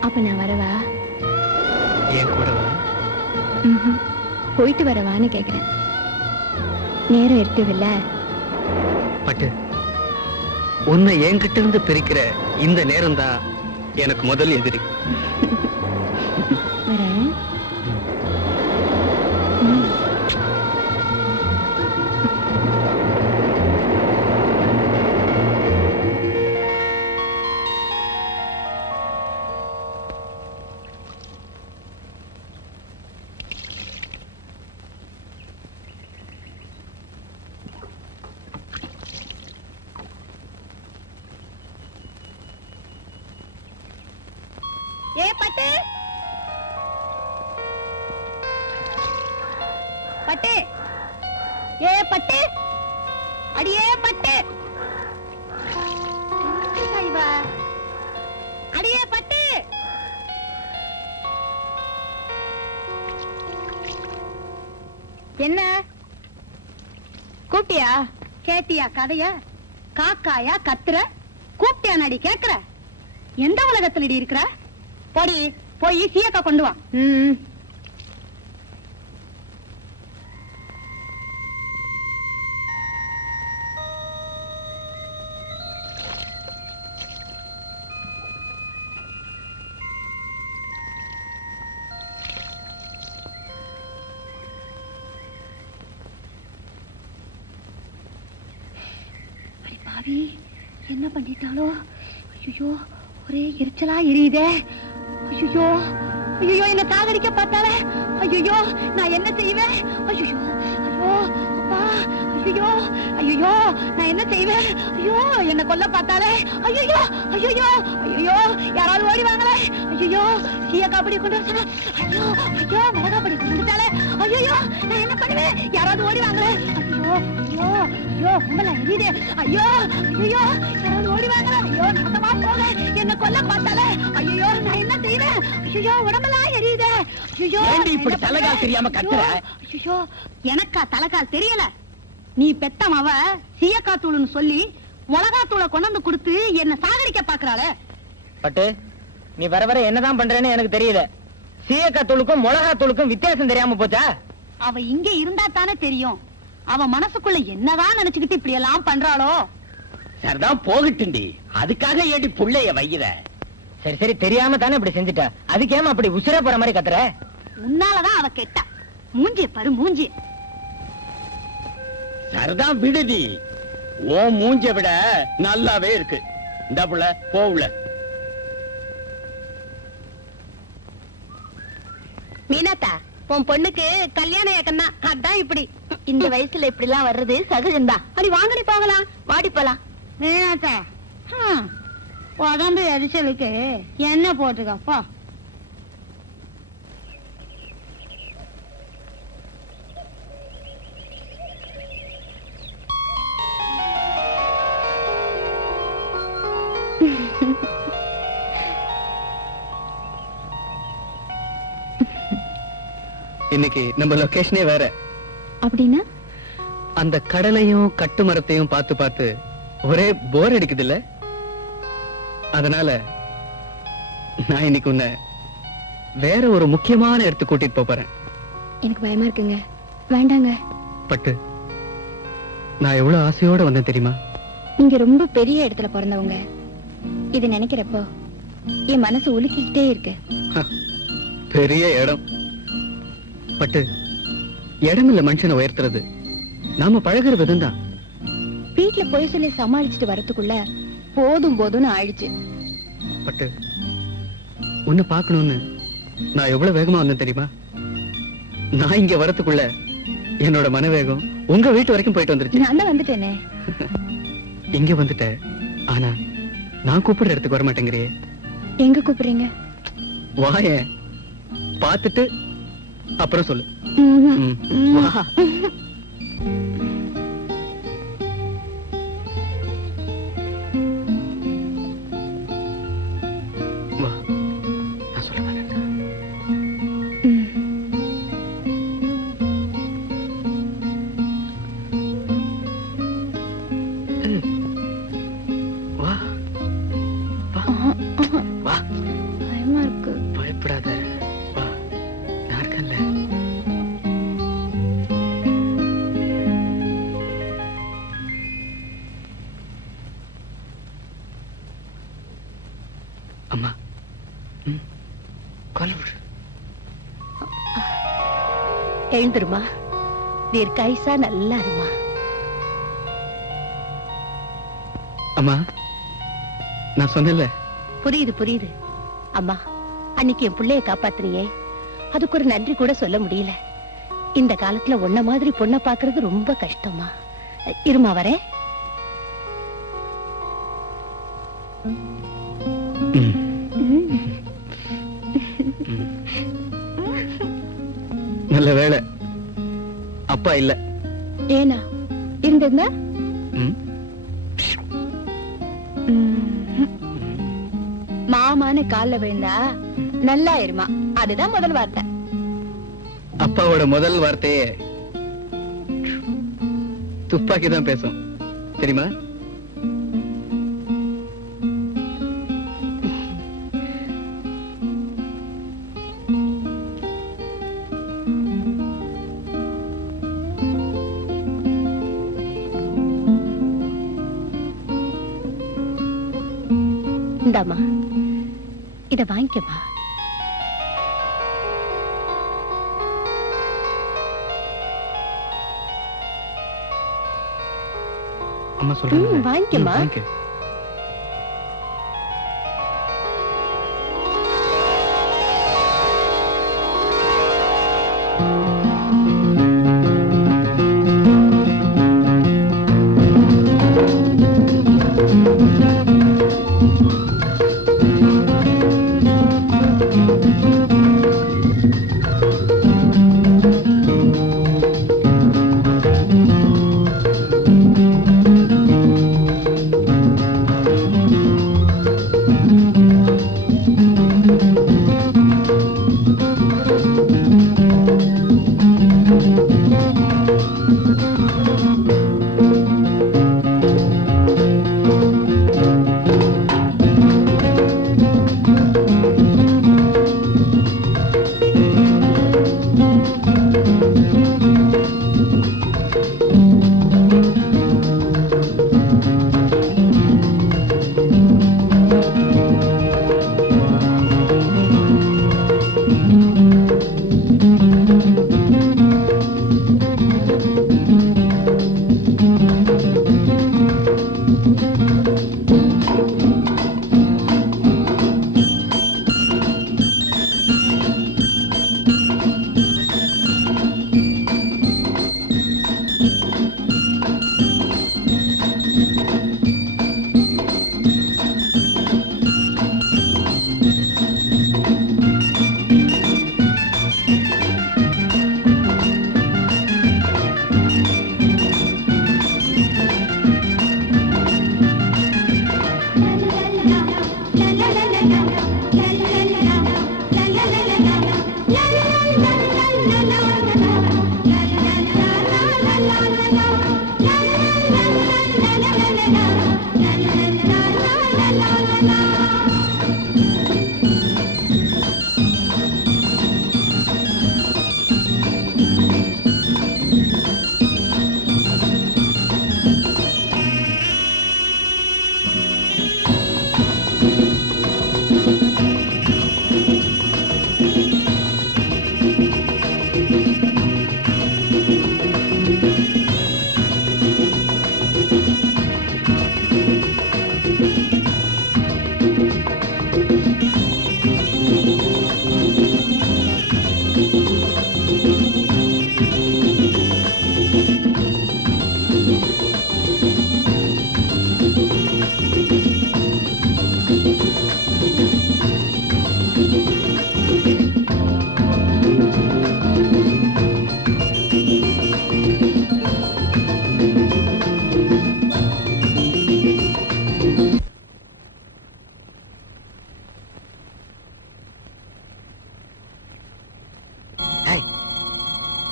அப்ப நான் வரவா? என் கூட வா. போயிட்டு வரவான்னு கேக்குறேன். நேரம் இருக்குதுல்ல? பட்டு, உன்னை என்கிட்ட இருந்து பிரிக்கிற இந்த நேரம் தான் எனக்கு முதல் எதிரி. வரேன். ஏ பட்டு, பட்டு, ஏ பட்டு, அடியே பட்டு. என்ன கூப்பிட்டியா? கேட்டியா கதைய? காக்காயா கத்துற? கூப்பிட்டியா நடி கேக்குற? எந்த உலகத்துல இடி இருக்கிற? போடி போய் சீயக்கா கொண்டு வா. பாவி என்ன பண்ணிட்டாலோ? ஐயோ ஒரே எரிச்சலா எரியுதே. ஐயோ ஐயோ என்ன சாகடிக்க பார்த்தாலே. ஐயோ நான் என்ன செய்வேன்? ஐயோ ஐயோ அப்பா. ஐயோ ஐயோ நான் என்ன செய்வேன்? ஐயோ என்ன கொல்ல பார்த்தாலே. ஐயோ ஐயோ ஐயோ யாராவது ஓடி வாங்களே. ஐயோ சீயக்காப்படி கொண்டு வர. ஐயோ ஐயோ மிளகாப்படி கொண்டுட்டாலே. ஐயோ நான் என்ன பண்ணுவேன்? யாராவது ஓடி வாங்களே. ஐயோ ஐயோ ஐயோ உங்களை எரியுதே. ஐயோ ஐயோ யாராவது ஓடி வாங்களே. ஐயோ நாட்டமா போக என்ன கொல்ல பார்த்தாலே. ஐயோ நான் என்ன செய்வேன்? ஐயோ உடம்பெல்லாம் எரியுதே. ஐயோ ஏண்டி இப்படி தலைகால் தெரியாம கத்துற? ஐயோ எனக்கா தலைகால் தெரியல. நீ பெத்தமவ சீயக்காத்தூள்னு சொல்லி மிளகாத்தூளை கொண்டாந்து கொடுத்து என்ன சாகடிக்க பாக்குறாளே. பட்டு நீ வர வர என்னதான் பண்றேன்னு எனக்கு தெரியல. சீயக்காய் தூளுக்கும் மிளகா தூளுக்கும் வித்தியாசம் தெரியாம போச்சா? அவ இங்க இருந்தா தானே தெரியும். அவ மனசுக்குள்ள என்னதான் நினைச்சுக்கிட்டு இப்படி எல்லாம் பண்றாளோ. சரிதான் போகட்டுண்டி, அதுக்காக ஏடி புள்ளைய வைகிற? சரி சரி தெரியாம தானே இப்படி செஞ்சுட்டா. அதுக்கேமா அப்படி உசிரே போற மாதிரி கத்துற? உன்னாலதான் அவ கெட்டா. மூஞ்சி பாரு மூஞ்சி. சரிதான் விடுதி, ஓ மூஞ்ச விட நல்லாவே இருக்கு. இந்த புள்ள போவுல. மீனாத்தா உன் பொண்ணுக்கு கல்யாண ஏக்கன்னா அதான் இப்படி. இந்த வயசுல இப்படி எல்லாம் வர்றது சகஜம்தான். அடி வாங்கடி போகலாம், வாடி போலாம். மீனாத்தா உடம்பு எரிச்சலுக்கு என்ன போட்டுக்கப்பா. இன்னைக்கு நம்ம லொகேஷனே வேற. அப்படின்னா அந்த கடலையும் கட்டு மரத்தையும் பார்த்து பார்த்து ஒரே போர் அடிக்குது இல்ல? அதனால நான் இன்னைக்கு உன்னை வேற ஒரு முக்கியமான இடத்துக்கு கூட்டிட்டு போறேன். எனக்கு பயமா இருக்குங்க. வேண்டாங்க. பட்டு நான் எவ்வளவு ஆசையோட வந்தேன் தெரியுமா? நீங்க ரொம்ப பெரிய இடத்துல பிறந்தவங்க. இது நினைக்கிறப்போ என் மனசு உலுக்கிக்கிட்டே இருக்கு. பெரிய இடம் பட்டு, இடம் இல்ல மனுஷனை உயர்த்துறது. நாம பழகுற விதம் தான். வீட்டுல போய் சொல்லி சமாளிச்சுட்டு வரதுக்குள்ள போதும் போதும்னு ஆயிடுச்சு. பட்டு உன்னை பார்க்கணும்னு நான் எவ்வளவு வேகமா வந்தேன் தெரியுமா? நான் இங்க வரதுக்குள்ள என்னோட மனவேகம் உங்க வீட்டு வரைக்கும் போயிட்டு வந்துருச்சு. நான் தான் வந்துட்டேனே. இங்க வந்துட்டேன், ஆனா நான் கூப்பிடுற இடத்துக்கு வர மாட்டேங்கிறியே. எங்க கூப்பிடுறீங்க? வாயேன், பார்த்துட்டு அப்புறம் சொல்லு. வா. வா, நான் சொல்ல மாட்டேன். வா வா வா. பயமா இருக்கு. பயப்படாத, வா, நான் இருக்கேன்ல. அம்மா, கால் விடு. எழுந்துருமா, தீர்க்காயுசா நல்லா இருமா. அம்மா, நான் சொன்னேன்ல. புரியுது புரியுது. அம்மா, அன்னைக்கு என் பிள்ளைய காப்பாத்துறியே, அதுக்கு ஒரு நன்றி கூட சொல்ல முடியல. இந்த காலத்துல உன்ன மாதிரி பொண்ணை பாக்குறது ரொம்ப கஷ்டமா. இருமா வரேன். நல்ல வேளை அப்பா இல்ல. ஏனா இருந்திருந்தா? மாமான்னு கால்ல விழுந்தா நல்லா இருமா, அதுதான் முதல் வார்த்தை. அப்பாவோட முதல் வார்த்தையே துப்பாக்கி தான் பேசும் தெரியுமா? இந்தாம்மா, இத வாங்கிக்கமா. அம்மா சொல்றேன், வாங்கிக்கமா. வாங்கிக்க.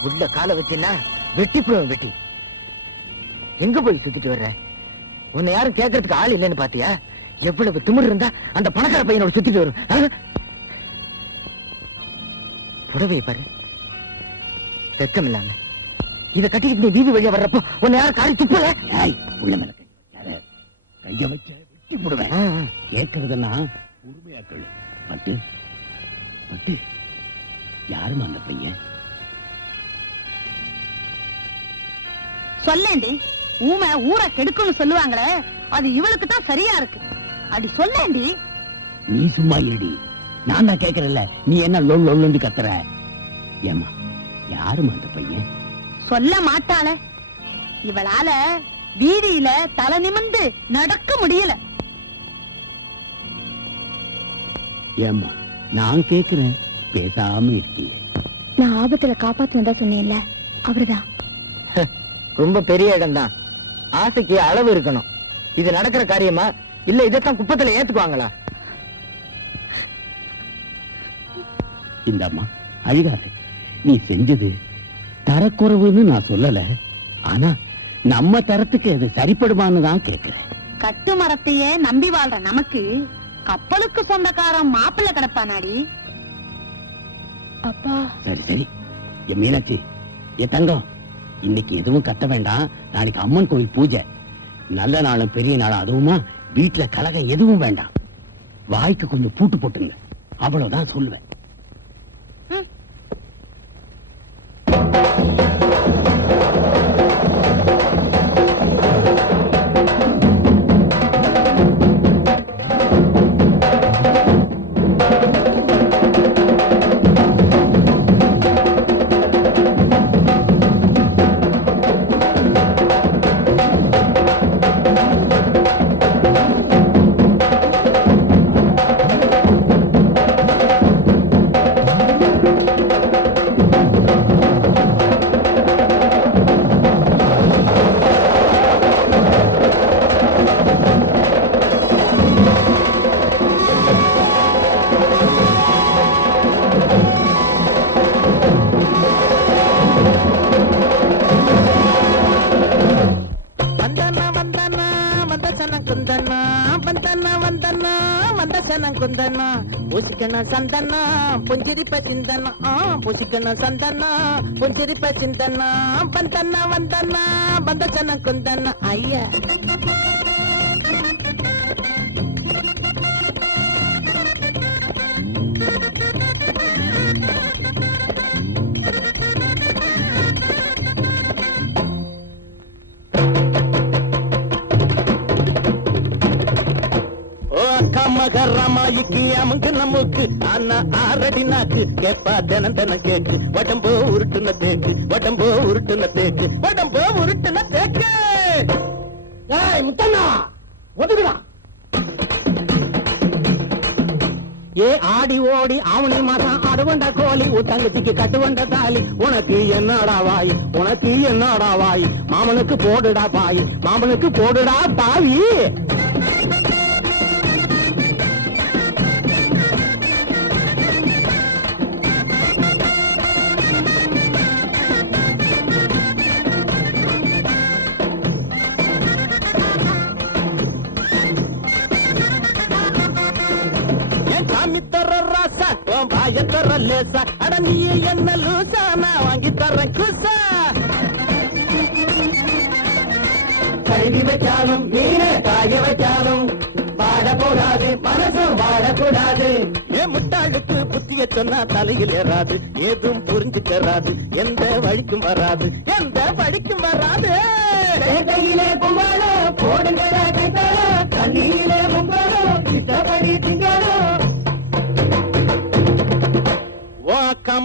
உள்ள கால வச்சுன்னா வெட்டி போடுவேன். வெட்டி எங்க போய் சுத்திட்டு வர்ற? உன்னை யாரும் கேட்கறதுக்கு ஆள் இல்லைன்னு பாத்தியா? எவ்வளவு திமிரு இருந்தா அந்த பணக்கார பையனோட சுத்திட்டு வரும். புடவையை பாரு, வெக்கம் இல்லாம இத கட்டிக்கிட்டு நீ வீதி வழியா வர்றப்போ உன்னை யாரும் காரி துப்பல? கைய வச்ச வெட்டி போடுவேன். கேட்கறதுன்னா உரிமையாக்கள். பட்டு பட்டு யாருமா அந்த பையன்? சொல்லேண்டி, ஊமை ஊரை கெடுக்கும்னு சொல்லுவாங்களே, அது இவளுக்கு தான் சரியா இருக்கு. அடி சொல்லேண்டி. நீ சும்மா இருடி, நான் தான் கேட்கறேன்ல, நீ என்ன லொல் லொல்லுன்னு கத்துற? ஏமா யாருமா அந்த பையன்? சொல்ல மாட்டாளே, இவளால வீதியில தலை நிமிர்ந்து நடக்க முடியல. ஏமா நான் கேட்கிறேன், பேசாம இருக்கியே. நான் ஆபத்துல காப்பாத்தினதா சொன்னேன்ல, அவர்தான். ரொம்ப பெரிய இடம் தான், ஆசைக்கு அளவு இருக்கணும். இது நடக்கிற காரியமா இல்ல இதத்தான் குப்பத்துல ஏத்துக்குவாங்களா? இந்தம்மா அழுகாது, நீ செஞ்சது தரக்குறைவுன்னு நான் சொல்லல. ஆனா நம்ம தரத்துக்கு இது சரிப்படுமான்னு தான் கேக்குறேன். கட்டு மரத்தையே நம்பி வாழ்ற நமக்கு கப்பலுக்கு சொந்தக்காரன் மாப்பிள்ளை கிடப்பானாடி. அப்பா சரி சரி, என் மீனாட்சி, என் தங்கம், இன்னைக்கு எதுவும் கத்த வேண்டாம். நாளைக்கு அம்மன் கோயில் பூஜை, நல்ல நாளும் பெரிய நாளும், அதுவுமா வீட்டுல கலகம் எதுவும் வேண்டாம். வாய்க்கு கொஞ்சம் பூட்டு போட்டுங்க, அவ்வளவுதான் சொல்லுவேன். சந்தனா புஞ்சிரிப்ப சிந்தனா புசிக்கணும் சந்தனா புஞ்சிரிப்ப சிந்தனா வந்தனா வந்தனா வந்தச்சன குந்தனா ஐயா மகரமாயிக்கு அமுக்கு நமக்கு ஆனா ஆரடி நாக்கு கேப்பா தினம் தினம் கேக்கு வடம்போ உருட்டுன தேக்கு வடம்போ உருட்டுன தேக்கு வடம்போ உருட்டுன தேக்கு. ஏய் முத்தண்ணா ஒதுக்குடா. ஏ ஆடி ஓடி ஆவணி மாசம் அடுவண்ட கோழி தங்கச்சிக்கு கட்டுவண்ட தாலி உனக்கு என்னடா வாய் உனக்கு என்னடா வாய் மாமனுக்கு போடுடா பாய் மாமனுக்கு போடுடா பாவி. அட நீ என்ன லூசா நான் வாங்கி தரேன் குசா. கழுவி வைக்காலும் நீரை காய வைக்காலும் வாடக்கூடாது மனசும் வாடக்கூடாது. ஏன் முட்டாளுக்கு புத்திய சொன்னா தலையில் ஏறாது ஏதும் புரிஞ்சுக்கறாது எந்த வழிக்கும் வராது எந்த வழிக்கும் வராது. கையிலே கும்பாலோ போடுங்க தண்ணியிலே முங்காலோ இஷ்டப்படி திங்காலோ.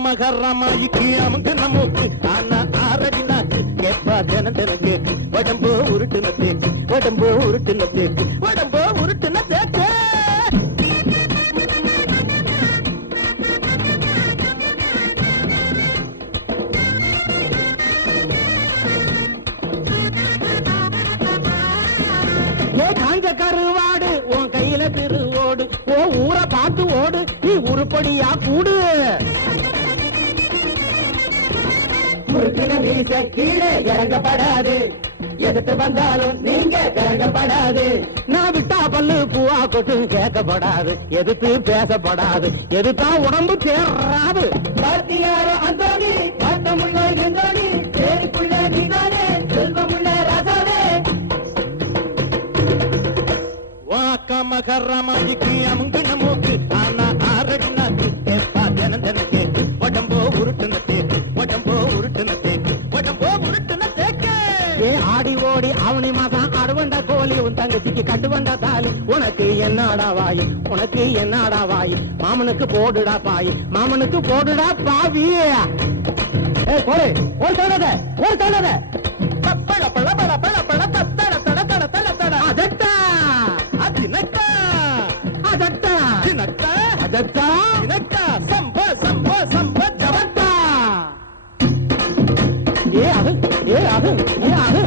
மகரமாயிக்கு அமுக்கு நமக்கு ஆனா ஆரடி நாக்கு கேப்பா தினம் தினம் கேக்கு வடம்போ உருட்டுன தேக்கு வடம்போ உருட்டுன தேக்கு வடம்போ உருட்டுன தேக்கு. ஏ காஞ்ச கருவாடு உன் கையில திருவோடு ஓ ஊரை பார்த்து ஓடு நீ உருப்படியா கூடு. கீழே இறங்கப்படாது எதிர்த்து வந்தாலும் நீங்க இறங்கப்படாது. நான் விட்டா பல்லு பூவா கொட்டு கேட்கப்படாது எதிர்த்து பேசப்படாது எதிர்த்தா உடம்பு தேராது. பார்த்தியாரோ அந்தோனி பாட்டமுள்ள கிந்தோனி தேடிக்குள்ள நீதானே செல்வமுள்ள ராசாவே. வாக்கா மகரமாயிக்கு அமுங்கு நமக்கு ஆனா ஆரடி நாக்கு கேப்பா தினம் தினம் கேட்டு உடம்போ உருட்டுன தேக்கு உடம்போ உருட்டுன தேக்கு உடம்போ உருட்டுன தேக்கு. ஏ ஆடி ஓடி ஆவணி மாசம் அறுவண்ட கோழி உன் தங்கச்சிக்கு கட்டுவண்ட தாலி உனக்கு என்னடா வாய் உனக்கு என்னடா வாய் மாமனுக்கு போடுடா பாய் மாமனுக்கு போடுடா பாவி. போடு ஒரு சொன்னத ஒரு சொன்னத பப்பள பள பள பள பள தட தட தட தட தட அதட்டா அதினக்கா அதட்டா தினக்கா அதட்டா தினக்கா சம்ப சம்ப சம்ப ஜவட்டா. ஏ அது ஏ அது ஏ அது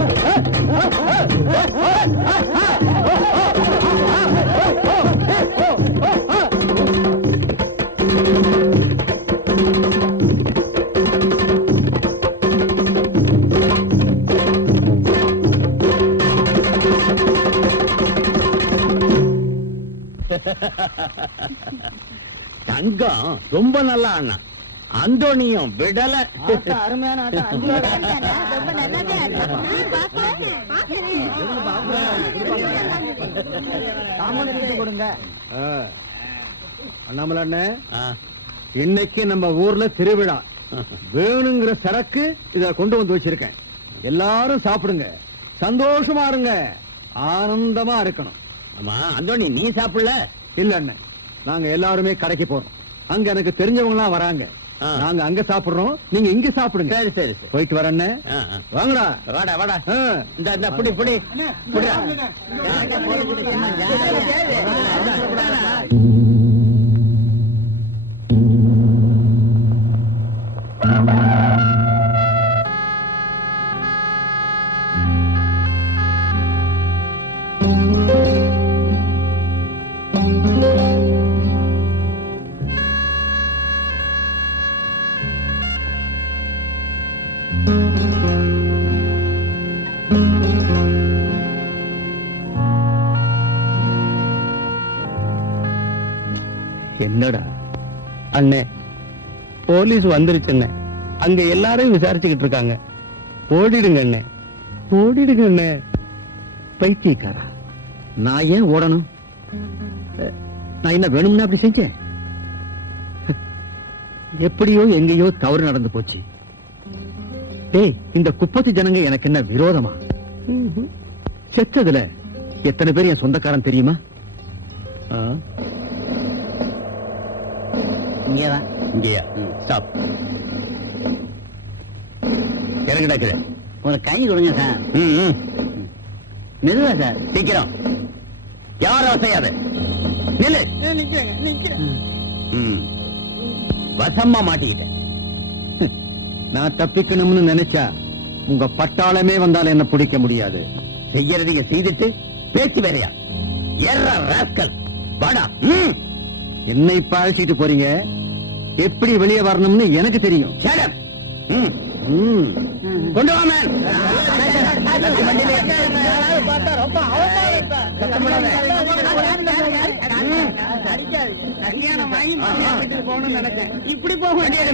தங்கம் ரொம்ப நல்லா அண்ணா. அந்தோனியும் விடல. அருமையான ஆட்டம். ரொம்ப நல்லாவே கொடுங்க. அண்ணாமலை அண்ணே, ஆ, இன்னைக்கு நம்ம ஊர்ல திருவிழா. வேணுங்கிற சரக்கு இத கொண்டு வந்து வச்சிருக்கேன். எல்லாரும் சாப்பிடுங்க, சந்தோஷமா இருங்க, ஆனந்தமா இருக்கணும். ஆமா அந்தோனி நீ சாப்பிடல? இல்ல அண்ணே, நாங்க எல்லாருமே கடைக்கு போறோம். அங்க எனக்கு தெரிஞ்சவங்க எல்லாம் வராங்க. ஆ. நாங்க அங்க சாப்பிடுறோம், நீங்க இங்க சாப்பிடுங்க. சரி சரி சரி. போயிட்டு வரேன்னு. ஆ, ஆ. வாங்கடா. வாடா வாடா. ஆ. இந்த புடி புடி புடிடா. என்னடா அண்ணே, போலீஸ் வந்துருச்சுண்ணே. அங்க எல்லாரையும் விசாரிச்சுக்கிட்டு இருக்காங்க. ஓடிடுங்க அண்ணே, ஓடிடுங்க அண்ணே. பைத்தியக்காரா, நான் ஏன் ஓடணும்? நான் என்ன வேணும்னு அப்படி செஞ்சேன்? எப்படியோ எங்கேயோ தவறு நடந்து போச்சு. டேய், இந்த குப்பத்து ஜனங்க எனக்கு என்ன விரோதமா? செத்ததுல எத்தனை பேர் என் சொந்தக்காரன் தெரியுமா? ஆ? இங்கதான். இங்கயா? ஸ்டாப். இறங்குடா கீழே. ஒரு கை கொடுங்க சார். ம், ம். மெதுவா சார். சீக்கிரம். யாரும் அசையாத. நில்லு. ம். வசமா மாட்டிக்கிட்டேன். நான் தப்பிக்கணும்னு நினைச்சா உங்க பட்டாளமே வந்தாலும் என்ன பிடிக்க முடியாது. செய்யறதைய செய்துட்டு பேச்சு வேறையா? ஏறா ராஸ்கல். வாடா. ம். என்னை இப்ப அழைச்சிட்டு போறீங்க, எப்படி வெளியே வரணும்னு எனக்கு தெரியும். Shut up. ம். ம். கொண்டு வா மேன். இப்படி போக வேண்டியது.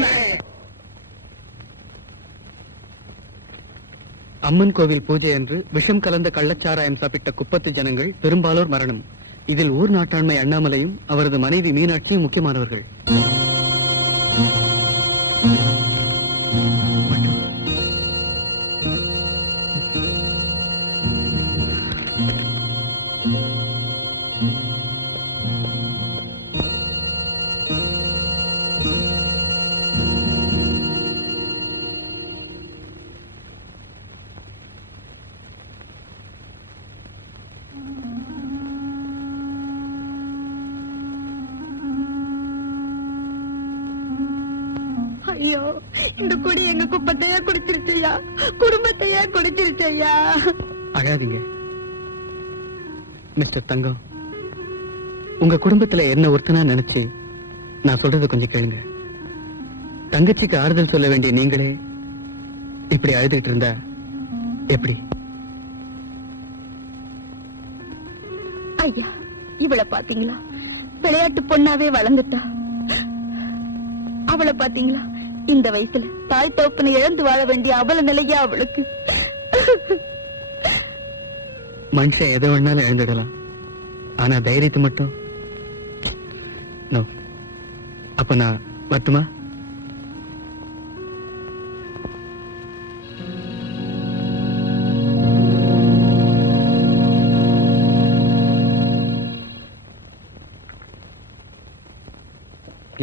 அம்மன் கோவில் பூஜை அன்று விஷம் கலந்த கள்ளச்சாராயம் சாப்பிட்ட குப்பத்து ஜனங்கள் பெரும்பாலோர் மரணம். இதில் ஊர் நாட்டாண்மை அண்ணாமலையும் அவரது மனைவி மீனாட்சியும் முக்கியமானவர்கள். ஐயோ, இந்த குடி எங்க குப்பத்தையே குடிச்சிருச்சையா, குடும்பத்தையே குடிச்சிருச்சையா. அழாதீங்க மிஸ்டர் தங்கம். உங்க குடும்பத்துல என்ன ஒருத்தனா நினைச்சு நான் சொல்றத கொஞ்சம் கேளுங்க. தங்கச்சிக்கு ஆறுதல் சொல்ல வேண்டிய நீங்களே இப்படி அழுதுகிட்டு இருந்தா எப்படி? ஐயா, இவளை பாத்தீங்களா? விளையாட்டு பொண்ணாவே வளர்ந்துட்டா. அவளை பாத்தீங்களா? இந்த வயசுல தாய் தோப்பனை இழந்து வாழ வேண்டிய அவல நிலையா அவளுக்கு. மனுஷன் எதை வேணாலும் இழந்துடலாம், ஆனா தைரியத்தை மட்டும் நோ. அப்ப நான் வரட்டுமா?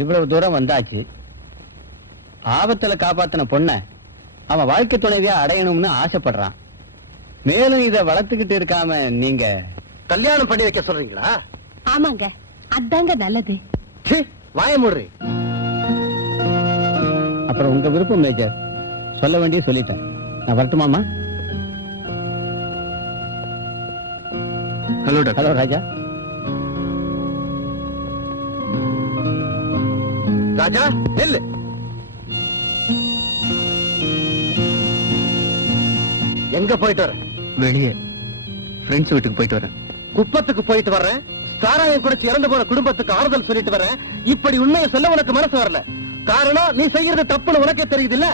இவ்வளவு தூரம் வந்தாச்சு. ஆபத்துல காப்பாத்தின பொண்ண அவன் வாழ்க்கை துணைவியா அடையணும்னு ஆசைப்படுறான். மேலும் இத வளர்த்துக்கிட்டு இருக்காம நீங்க கல்யாணம் பண்ணி வைக்க சொல்றீங்களா? ஆமாங்க, அதாங்க நல்லது. வாய மூடுறி. அப்புறம் உங்க விருப்பம் மேஜர். சொல்ல வேண்டிய சொல்லிட்டேன். நான் வரட்டுமாமா? Hello doctor. Hello Raja. Raja நெல்லு. எங்க போயிட்டு வர? வெளியே ஃப்ரெண்ட்ஸ் வீட்டுக்கு போயிட்டு வரேன். குப்பத்துக்கு போயிட்டு வர்றேன். சாராயம் குடிச்சு இறந்து போற குடும்பத்துக்கு ஆறுதல் சொல்லிட்டு வர இப்படி உண்மையை சொல்ல உனக்கு மனசு வரல. காரணம் நீ செய்யறது தப்புன்னு உனக்கே தெரியுது இல்ல?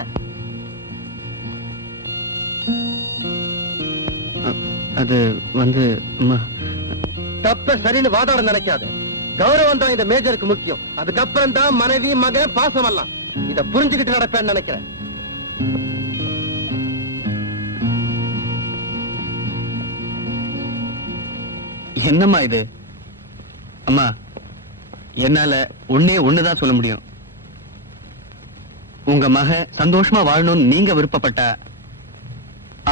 அது வந்து தப்ப சரின்னு வாதாட நினைக்காது. கௌரவம் தான் இந்த மேஜருக்கு முக்கியம். அதுக்கப்புறம் தான் மனைவி மகன் பாசம் எல்லாம். இத புரிஞ்சுக்கிட்டு நடப்பேன்னு நினைக்கிறேன். என்னம்மா இது? அம்மா, என்னால ஒண்ணுதான் சொல்ல முடியும். உங்க மக சந்தோஷமா வாழணும்னு நீங்க விருப்பப்பட்டா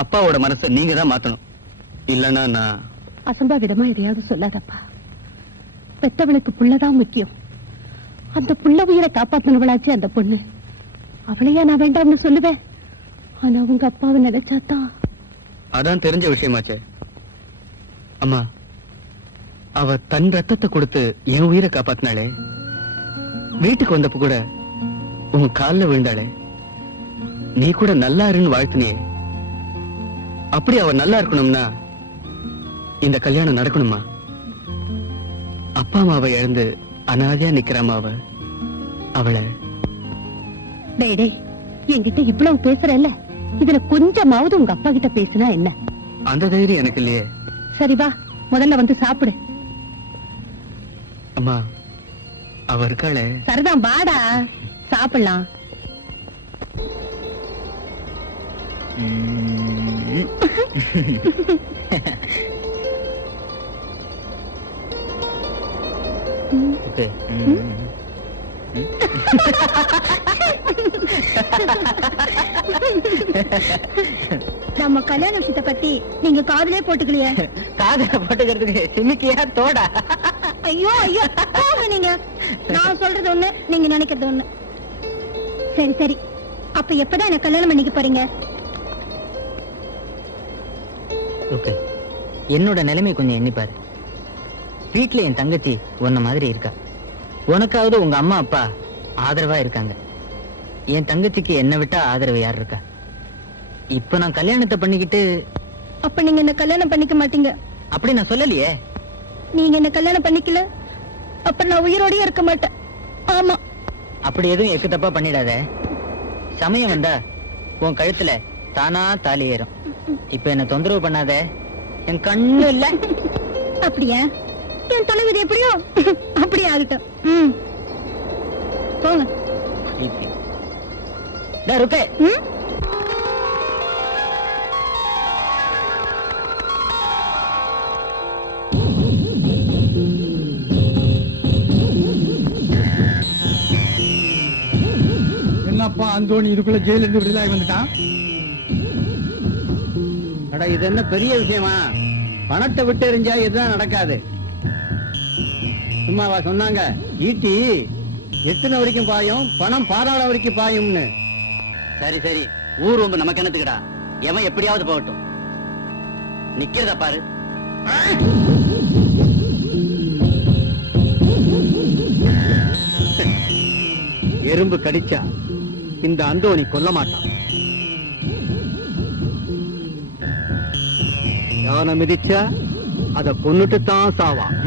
அப்பாவோட மனசை நீங்க தான் மாத்தணும். இல்லன்னா நான் அசம்பாவிதமா எதையாவது சொல்லாதப்பா. பெத்தவளுக்கு புள்ளதான் முக்கியம். அந்த புள்ள உயிரை காப்பாத்தினவளாச்சு அந்த பொண்ணு. அவளையா நான் வேண்டாம்னு சொல்லுவேன். ஆனா உங்க அப்பாவை நினைச்சாதான். அதான் தெரிஞ்ச விஷயமாச்சே. அம்மா, அவ தன் ரத்தத்தை கொடுத்து என் உயிரை காப்பாத்தினாளே. வீட்டுக்கு வந்தப்ப கூட உன் கால்ல விழுந்தாளே. நீ கூட நல்லா இருன்னு வாழ்த்தினியே. அப்படி அவ நல்லா இருக்கணும்னா இந்த கல்யாணம் நடக்கணுமா? அப்பா அம்மாவை இழந்து அனாதையா நிக்கிறாமா அவளை. டேய் டேய், என்கிட்ட இவ்வளவு பேசுறல்ல, இதுல கொஞ்சமாவது உங்க அப்பா கிட்ட பேசினா என்ன? அந்த தைரியம் எனக்கு இல்லையே. சரி வா, முதல்ல வந்து சாப்பிடு. அம்மா, அவ இருக்காளே. சரிதான், வாடா சாப்பிடலாம். ஓகே. நம்ம கல்யாண விஷயத்தை பத்தி நீங்க காதுலயே போட்டுக்கலையே. காதல போட்டுக்கிறதுக்கு சிமிக்கியா தோடா? ஐயோ ஐயோ, போங்க நீங்க. நான் சொல்றது ஒண்ணு, நீங்க நினைக்கிறது ஒண்ணு. சரி சரி, அப்ப எப்பதான் என்ன கல்யாணம் பண்ணிக்க போறீங்க? ஓகே, என்னோட நிலைமை கொஞ்சம் எண்ணிப்பாரு. வீட்டுல என் தங்கச்சி உன்ன மாதிரி இருக்கா. உனக்காவது உங்க அம்மா அப்பா ஆதரவா இருக்காங்க. என் தங்கச்சிக்கு என்ன விட்டா ஆதரவு யார் இருக்கா? இப்ப நான் கல்யாணத்தை பண்ணிக்கிட்டு. அப்ப நீங்க என்ன கல்யாணம் பண்ணிக்க மாட்டீங்க? அப்படி நான் சொல்லலையே. நீங்க என்ன கல்யாணம் பண்ணிக்கல, அப்ப நான் உயிரோடயே இருக்க மாட்டேன். ஆமா. அப்படி எதுவும் எக்கு தப்பா பண்ணிடாத. சமயம் வந்தா உன் கழுத்துல தானா தாலி ஏறும். இப்ப என்ன தொந்தரவு பண்ணாத. என் கண்ணு இல்ல. அப்படியா? என் தலைவிதி எப்படியோ அப்படியே ஆகட்டும். ம், போங்க. ருக்கே. ம், என்னப்பா அந்தோணி இதுக்குள்ள ஜெயில இருந்து விடுதலை வந்துட்டான்? அட, இது என்ன பெரிய விஷயமா? பணத்தை விட்டு எறிஞ்சா இதுதான் நடக்காது. சும்மாவா சொன்னாங்க, ஈட்டி எத்தனை வரைக்கும் பாயும், பணம் பாதாள வரைக்கும் பாயும்னு. சரி சரி, ஊர் ரொம்ப நமக்கு என்னத்துக்குடா? எவன் எப்படியாவது போகட்டும். நிக்கிறத பாரு. எறும்பு கடிச்சா இந்த அந்தோணி கொல்ல மாட்டான். யானை மிதிச்சா அத கொன்னுட்டு தான் சாவான்.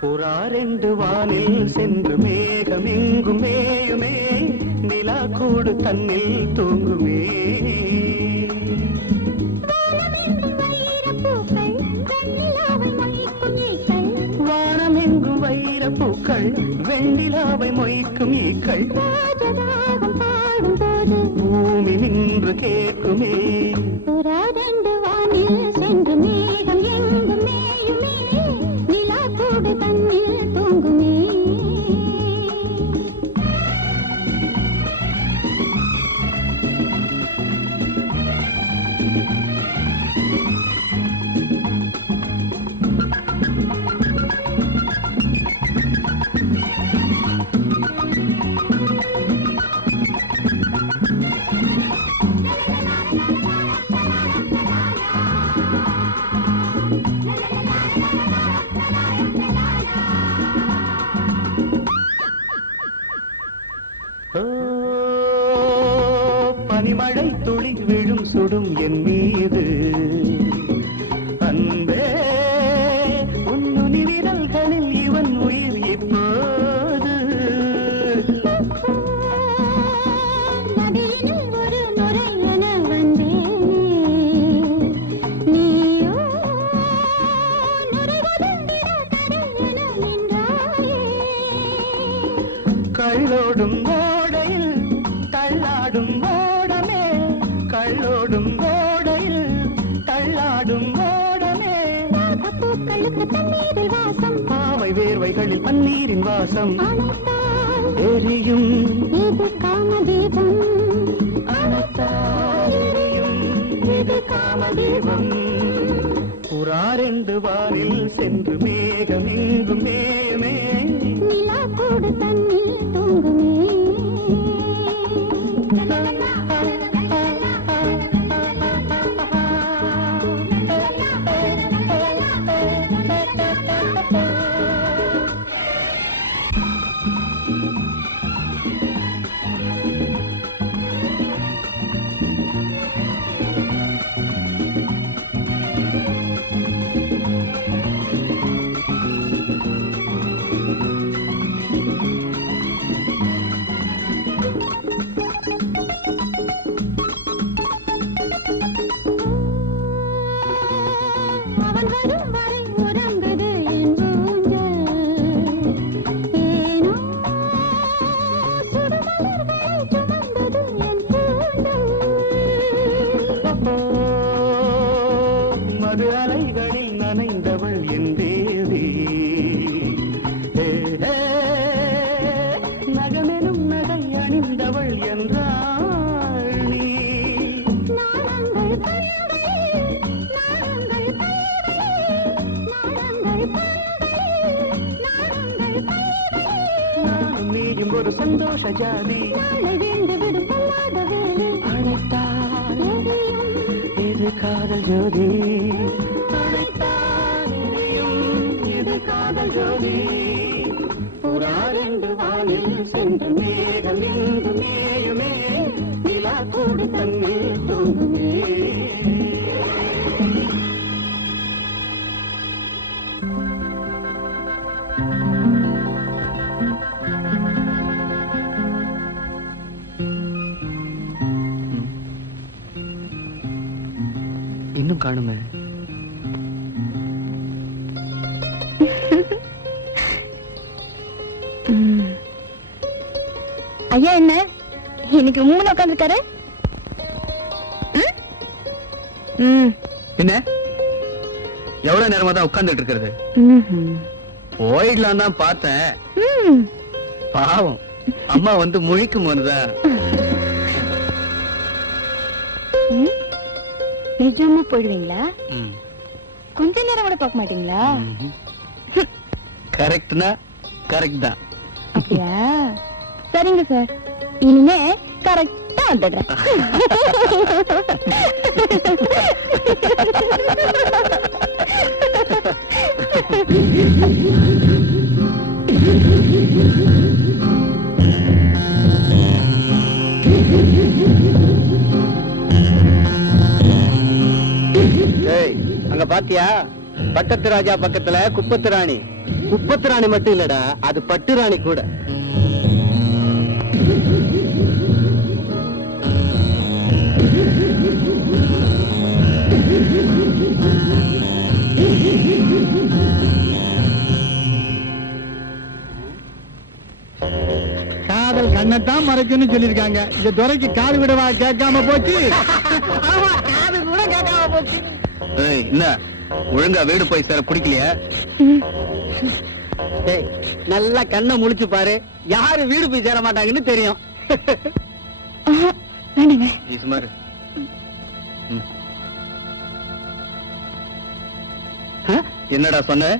புறா ரெண்டு வானில் சென்று மேகம் எங்கும் மேயுமே, நிலா கூடு தன்னில் தூங்குமே. வானம் எங்கும் வைரப்பூக்கள் வெண்ணிலாவை மொய்க்கும் ஈக்கள், பூமி நின்று கேட்குமே. புறா ரெண்டு வானில் சென்று மேகம் எங்கும் மேயுமே, நிலா கூடு தன்னில் தூங்குமே. பனிமழை துளி விழும் சுடும் என் மீது, அன்பே உன்னுனி விரல்களில் இவன் உயிர் இப்போது. நதியினில் ஒரு நுரை என வந்தேன், நீயோ நுரை வளர்ந்திட தடை என நின்றாயே. கள்ளோடும் ஓடையில் தள்ளாடும் ஓடமே, கள்ளோடும் ஓடையில் தள்ளாடும் ஓடமே. பூக்களுக்கு தண்ணீரில் வாசம், பாவை வேர்வைகளில் பன்னீரின் வாசம், அணைத்தால் எரியும் இது காமதீபம், அணைத்தால் எரியும் இது காமதீபம். புறா ரெண்டு வானில் சென்று மேகம் எங்கும் மேயுமே, நிலா கூடு தன்னில் தூங்குமே. நீயும் ஒரு சந்தோஷ ஜாதி நாளை வீழ்ந்து விடும் பொல்லாத வேலை அழைத்தால் எரியும் இது காதல் ஜோதி அழைத்தால் எரியும் இது காதல் ஜோதி புறாரென்று வானில் சென்று மேகம் இங்கு மேயுமே நிலா கூடு தன்னில் தூங்குமே இன்னும் காணுமே. ஐயா என்ன இன்னைக்கு மூணு உட்காந்துருக்காரு என்ன எவ்வளவு நேரமா தான் உட்கார்ந்துட்டு இருக்கிறது? போயிடலாம் தான் பார்த்தேன். பாவம் அம்மா வந்து முழிக்கும் போதுதான். நிஜமா போயிடுவீங்களா? கொஞ்ச நேரம் கூட பார்க்க மாட்டீங்களா? கரெக்ட்னா கரெக்ட் தான். அப்படியா? சரிங்க சார், இனிமே கரெக்டா வந்துடுறேன். ஏய், அங்க பாத்தியா? பட்டத்து ராஜா பக்கத்துல குப்பத்து ராணி. குப்பத்து ராணி மட்டும் இல்லடா, அது பட்டு ராணி கூட. காதல் கண்ணத்தான் மறைக்கும்னு சொல்லிருக்காங்க. இந்த துறைக்கு காது விடவா கேட்காம போச்சு. ஏய், என்ன ஒழுங்கா வீடு போய் சேர பிடிக்கலையா? ஏய், நல்லா கண்ணை முழிச்சு பாரு, யாரு வீடு போய் சேர மாட்டாங்கன்னு தெரியும். வேணுங்க. நீ சுமாரு. என்னடா சொன்ன?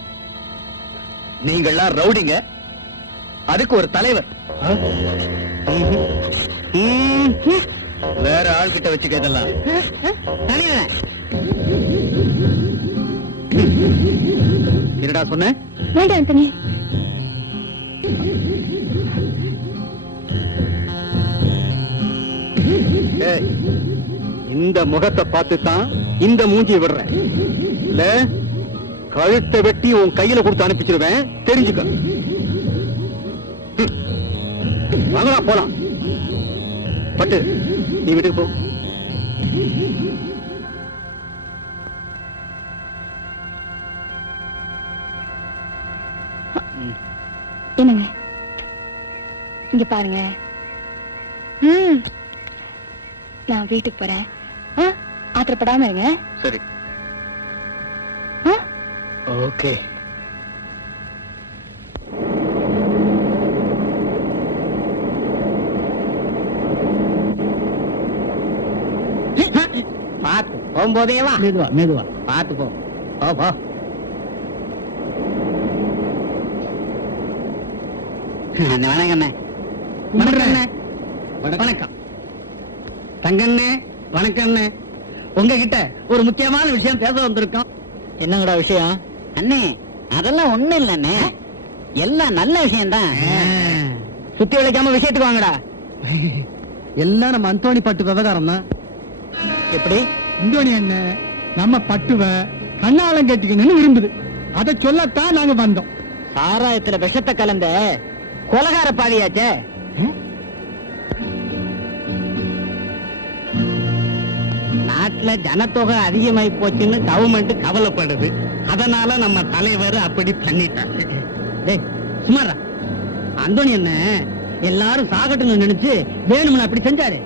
நீங்கள்லாம் ரவுடிங்க, அதுக்கு ஒரு தலைவர். வேற ஆள் கிட்ட வச்சுக்க இதெல்லாம். என்னடா சொன்ன? வேண்டாம் ஆண்டனி. ஏய், இந்த முகத்தை பார்த்து தான் இந்த மூஞ்சியை விடுறேன். இல்ல கழுத்தை வெட்டி உன் கையில கொடுத்து அனுப்பிச்சிருவேன், தெரிஞ்சுக்க. வாங்கடா போலாம். பட்டு நீ வீட்டுக்கு போ. என்னங்க இங்க பாருங்க. நான் வீட்டுக்கு போறேன். ஆத்திரப்படாம இருங்க. சரி, ஓகே. பார்த்து போகும்போதே வா. மெதுவா மெதுவா. பார்த்து போ. போ போ. வணக்கம் அண்ணே. வணக்கம் அண்ணே. வணக்கம் தங்கண்ணே. வணக்கம் அண்ணே. உங்ககிட்ட ஒரு முக்கியமான விஷயம் பேச வந்திருக்கோம். என்னங்கடா விஷயம்? அண்ணே, அதெல்லாம் ஒண்ணு இல்ல அண்ணே, எல்லாம் நல்ல விஷயம் தான். சுத்தி வளைக்காம விஷயத்துக்கு வாங்கடா. எல்லாம் நம்ம அந்தோணி பட்டு விவகாரம் தான். எப்படி? இந்தோணி என்ன நம்ம பட்டுவ கண்ணாலம் கட்டிக்கணும்னு விரும்புது. அதை சொல்லத்தான் நாங்க வந்தோம். சாராயத்துல விஷத்தை கலந்த கொலகார பாதியாச்சே. நாட்டுல ஜனத்தொகை அதிகமாயி போச்சுன்னு கவர்மெண்ட் கவலைப்படுது. அதனால நம்ம தலைவர் அப்படி பண்ணிட்டாங்க. டேய் சுமாரா, அந்தோணி என்ன எல்லாரும் சாகட்டும்னு நினைச்சு வேணும்னு அப்படி செஞ்சாரு.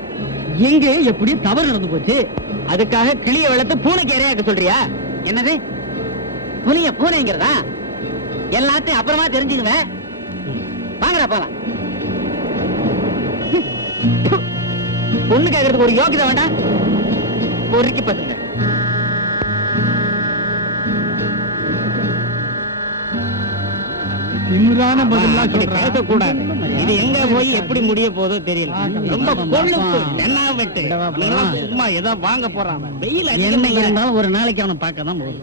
எங்க எப்படி தவறு நடந்து போச்சு. அதுக்காக கிளிய வளர்த்து பூனைக்கு இரையாக்க சொல்றியா? என்னது புனிய பூனைங்கிறதா? எல்லாத்தையும் அப்புறமா தெரிஞ்சுக்குவேன். வாங்கடா போலாம். பொண்ணு கேட்கறதுக்கு ஒரு யோகிதை வேண்டாம். பொறுக்கி பத்துங்க. திமுறான பதிலாம் சொல்றேன். பேசக்கூடாது. இது எங்க போய் எப்படி முடிய போதோ தெரியல. ரொம்ப கொழுப்பு என்ன வெட்டு சும்மா ஏதோ வாங்க போறான். வெயில் என்ன இருந்தாலும் ஒரு நாளைக்கு அவனை பார்க்க தான் போகுது.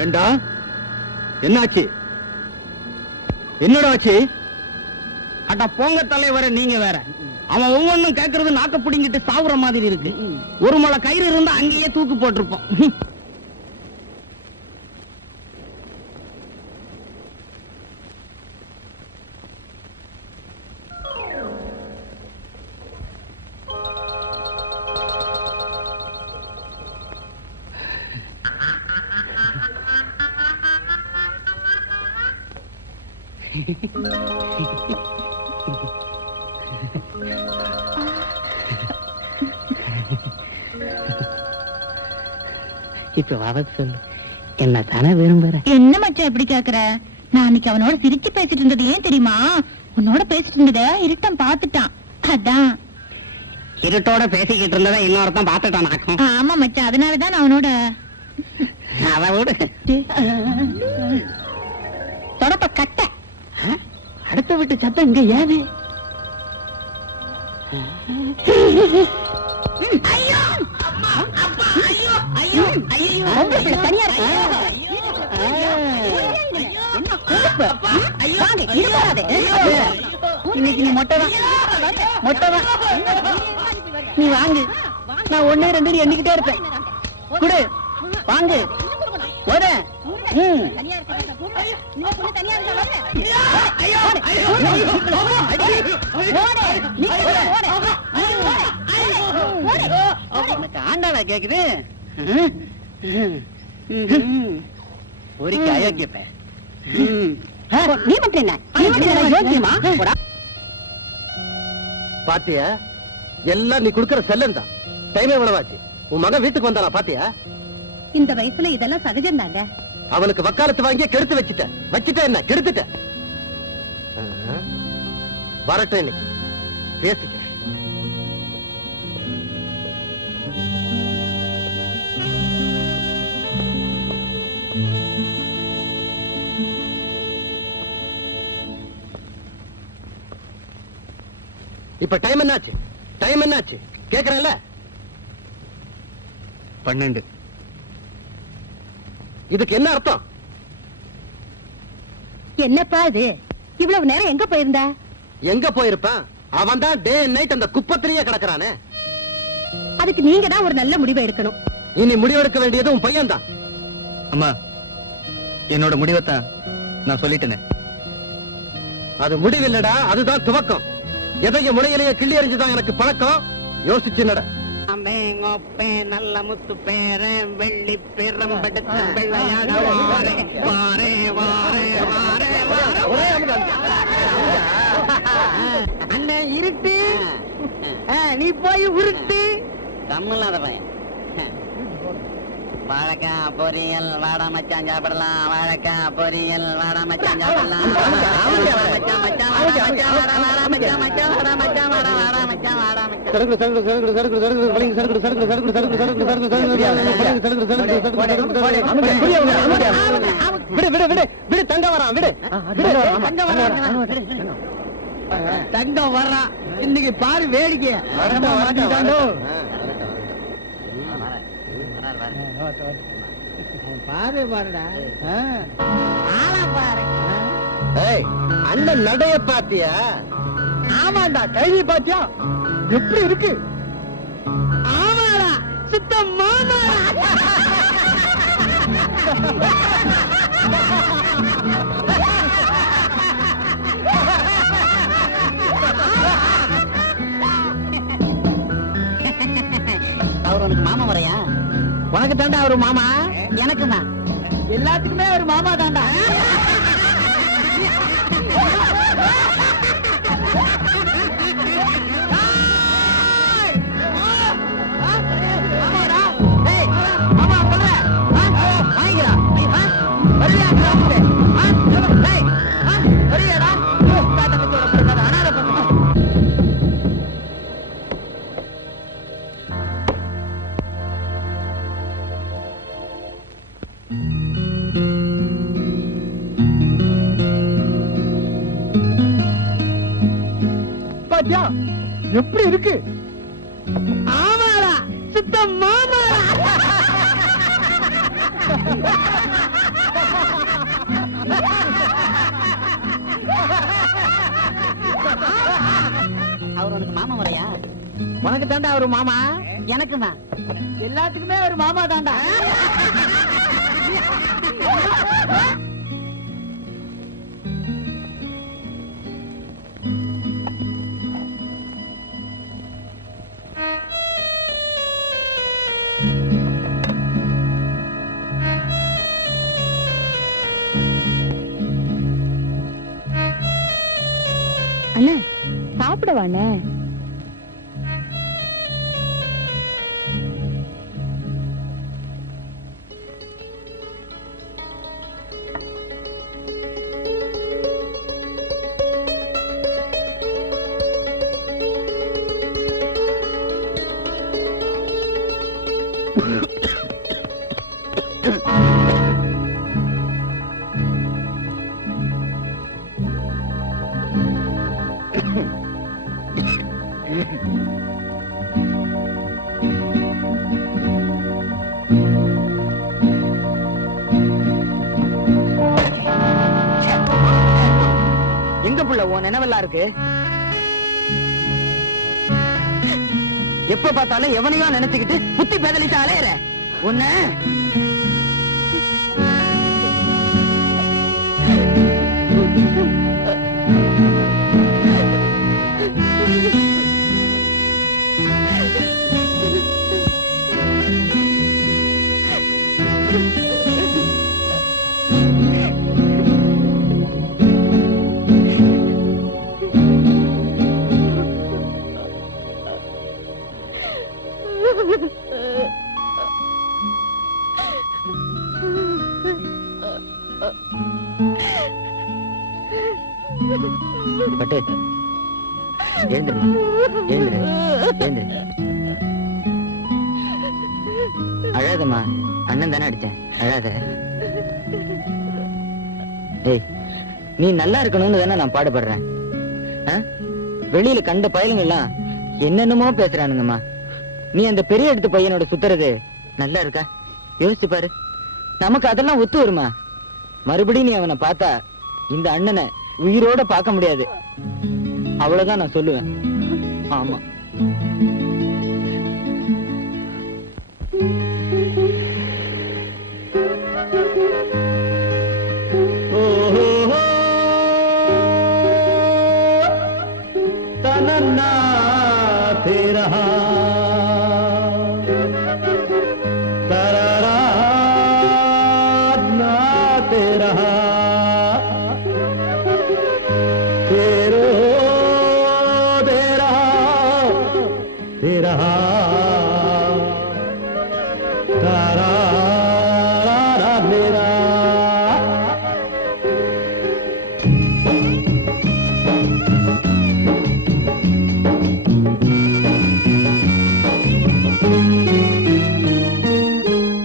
ஏண்டா என்னாச்சு? என்னடா ஆச்சு? அட போங்க தலைவரை, நீங்க வேற. அவன் ஒவ்வொன்னும் கேட்கறது நாக்க புடிங்கிட்டு சாவுற மாதிரி இருக்கு. ஒரு முளை கயிறு இருந்தா அங்கேயே தூக்கு போட்டிருப்போம். இப்ப வர சொல்லு, என்ன தானே விரும்புற? என்ன மச்சான் இப்படி கேக்குற? நான் அன்னைக்கு அவனோட சிரிச்சு பேசிட்டு இருந்தது ஏன் தெரியுமா? உன்னோட பேசிட்டு இருந்தத இருட்டம் பாத்துட்டான், அதான். இருட்டோட பேசிக்கிட்டு இருந்ததை இன்னொருத்தன் பாத்துட்டான். ஆமா மச்சான், அதனாலதான் நான் அவனோட. அதை விடு. தொடப்ப கட்ட. அடுத்த வீட்டு சத்தம் இங்க ஏது? ஐயோ அம்மா, அப்பா, ஐயோ ஐயோ ஐயோ, தனியா இருக்கு. இன்னைக்கு நீ மொட்டைதான், மொட்டைதான். நீ வாங்கு, நான் 1 2 எண்ணிக்கிட்டே இருப்பேன். குடு, வாங்கு, ஒரு. ஆண்டாளா கேக்குது. ஒரு அயோக்கியப்ப நீ மட்டும் என்ன? நீ மட்டும் என்ன யோக்கியமா? பாத்தியா, எல்லாம் நீ குடுக்கற செல்லம் தான். டைம் எவ்வளவாச்சு? உன் மகன் வீட்டுக்கு வந்தானா பாத்தியா? இந்த வயசுல இதெல்லாம் சகஜம் தாங்க. அவனுக்கு வக்காலத்து வாங்கி கெடுத்து வச்சுட்ட என்ன கெடுத்துட்ட. வரட்டும், இன்னைக்கு பேசிக்க. இப்ப டைம் என்னாச்சு? டைம் என்னாச்சு கேக்குறேன்ல? 12. இதுக்கு என்ன அர்த்தம்? என்னப்பா இது? இவ்வளவு நேரம் எங்க போயிருந்த? எங்க போயிருப்பான்? அவன் தான் டே அண்ட் நைட் அந்த குப்பத்திலேயே கிடக்குறானே. அதுக்கு நீங்க தான் ஒரு நல்ல முடிவை எடுக்கணும். இனி முடிவெடுக்க வேண்டியது உன் பையன் தான். அம்மா, என்னோட முடிவைத்தான் நான் சொல்லிட்டேனே. அது முடிவில்லடா, அதுதான் துவக்கம். எதையும் முனையிலேயே கிள்ளி எறிஞ்சுதான் எனக்கு பழக்கம். யோசிச்சு நட. நல்ல முத்து பேரன் வெள்ளி பெரும்படுத்த வெள்ளையாட வாரே வாரே வாரே வாரே. அண்ணன் இருட்டு, நீ போய் உருட்டு. தமிழ்நாட பையன். வாழைக்காய் பொரியல் வாடா மச்சான் சாப்பிடலாம். வாழைக்காய் பொரியல் வாடா மச்சான் சாப்பிடலாம். தங்கம் வர்றான் இன்னைக்கு பாரு வேடிக்கை. பாரு பாருடா, பாரு. அண்ணன் நடைய பாத்தியா? ஆமாண்டா, கைதி பாத்தியா எப்படி இருக்கு? ஆமாடா, சுத்தம் மாமா. அவர் உனக்கு மாமா வரையா? உனக்கு தாண்டா ஒரு மாமா, எனக்கு தான். எல்லாத்துக்குமே ஒரு மாமா தாண்டா. மாமாடா, மாமா பாத்தியா எப்படி இருக்கு? ஆமாடா சுத்த மாமாடா. அவர் உனக்கு மாமா முறையா? உனக்கு தாண்டா ஒரு மாமா, எனக்கு தான். எல்லாத்துக்குமே ஒரு மாமா தாண்டா. அண்ணே சாப்பிடவாண்ணே? எங்க புள்ள உன் நினைவெல்லாம் இருக்கு? எப்ப பார்த்தாலும் எவனையோ நினைச்சுக்கிட்டு புத்தி பேதலிட்டு அலையற உன்ன. பட்டு எழுந்துருமா, எழுந்துரு, எழுந்துரு. அழாதம்மா, அண்ணன் தானே அடிச்சேன், அழாத. ஏய், நீ நல்லா இருக்கணும்னு தானே நான் பாடுபடுறேன். வெளியில கண்ட பயலுங்க எல்லாம் என்னென்னமோ பேசுறானுங்கம்மா. நீ அந்த பெரிய இடத்து பையனோட சுத்துறது நல்லா இருக்கா? யோசிச்சு பாரு. நமக்கு அதெல்லாம் ஒத்து வருமா? மறுபடியும் நீ அவனை பார்த்தா இந்த அண்ணனை உயிரோட பார்க்க முடியாது. அவ்வளவுதான் நான் சொல்லுவேன். ஆமா. तनन्ना तेरा तररा ना तेरा तेरो तेरा तेरा तारा मेरा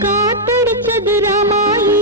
காத்தடிச்சது ராமாயி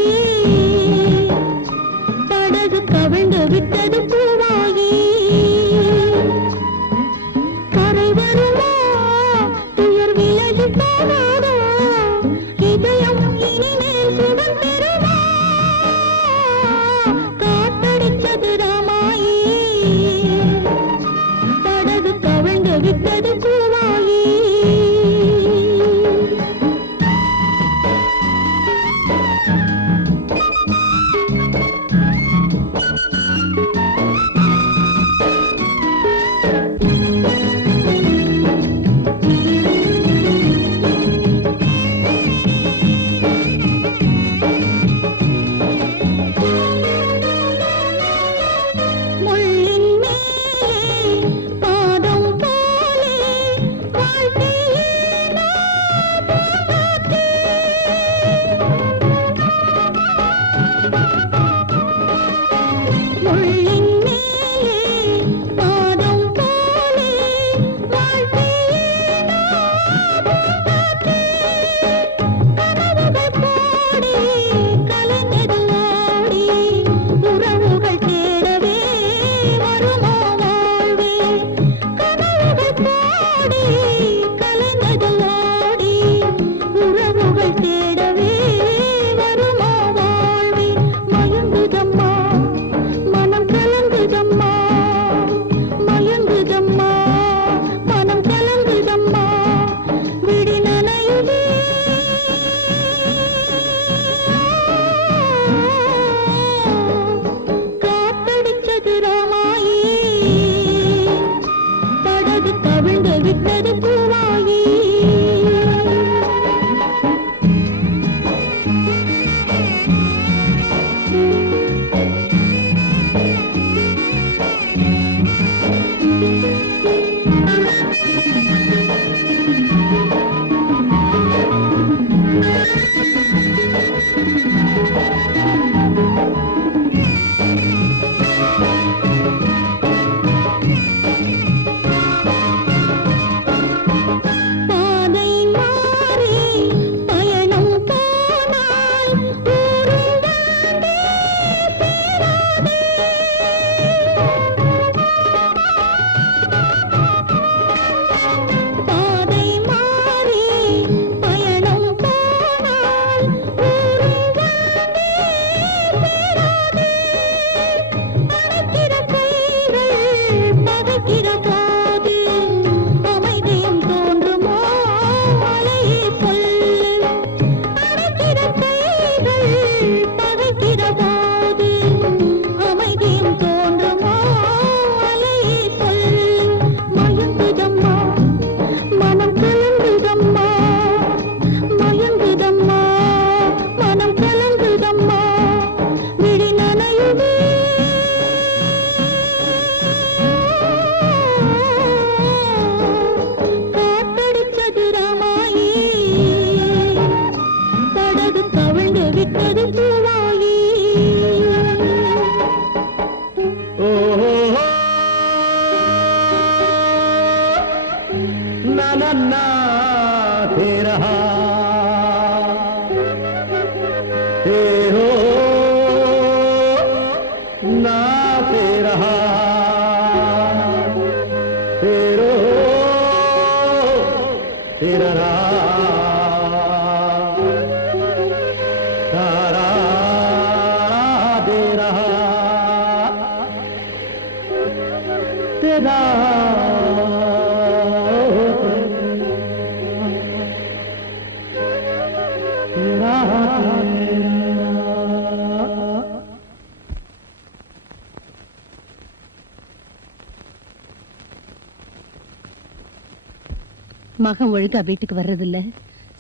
மகன் ஒழுங்கா வீட்டுக்கு வர்றதில்ல,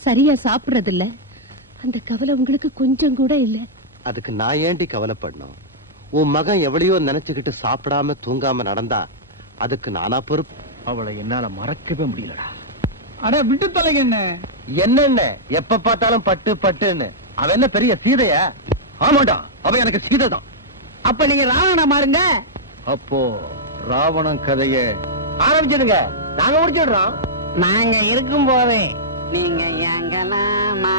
சரியா சாப்பிடுறதில்ல, அந்த கவலை உங்களுக்கு கொஞ்சம் கூட இல்ல. அதுக்கு நான் ஏண்டி கவலைப்படணும்? உன் மகன் எவ்வளையோ நினைச்சுக்கிட்டு சாப்பிடாம தூங்காம நடந்தா அதுக்கு நானா பொறுப்பு? அவளை என்னால மறக்கவே முடியலடா. அட விட்டு தொலைங்க என்ன. என்னென்ன எப்ப பார்த்தாலும் பட்டு பட்டுன்னு? அவன் என்ன பெரிய சீதையா? ஆமாடா, அவ எனக்கு சீதை தான். அப்ப நீங்க ராவணா மாறுங்க. அப்போ ராவணன் கதைய ஆரம்பிச்சிடுங்க, நாங்க முடிச்சிடுறோம். நாங்க இருக்கும் போதே நீங்க எங்கலாமா.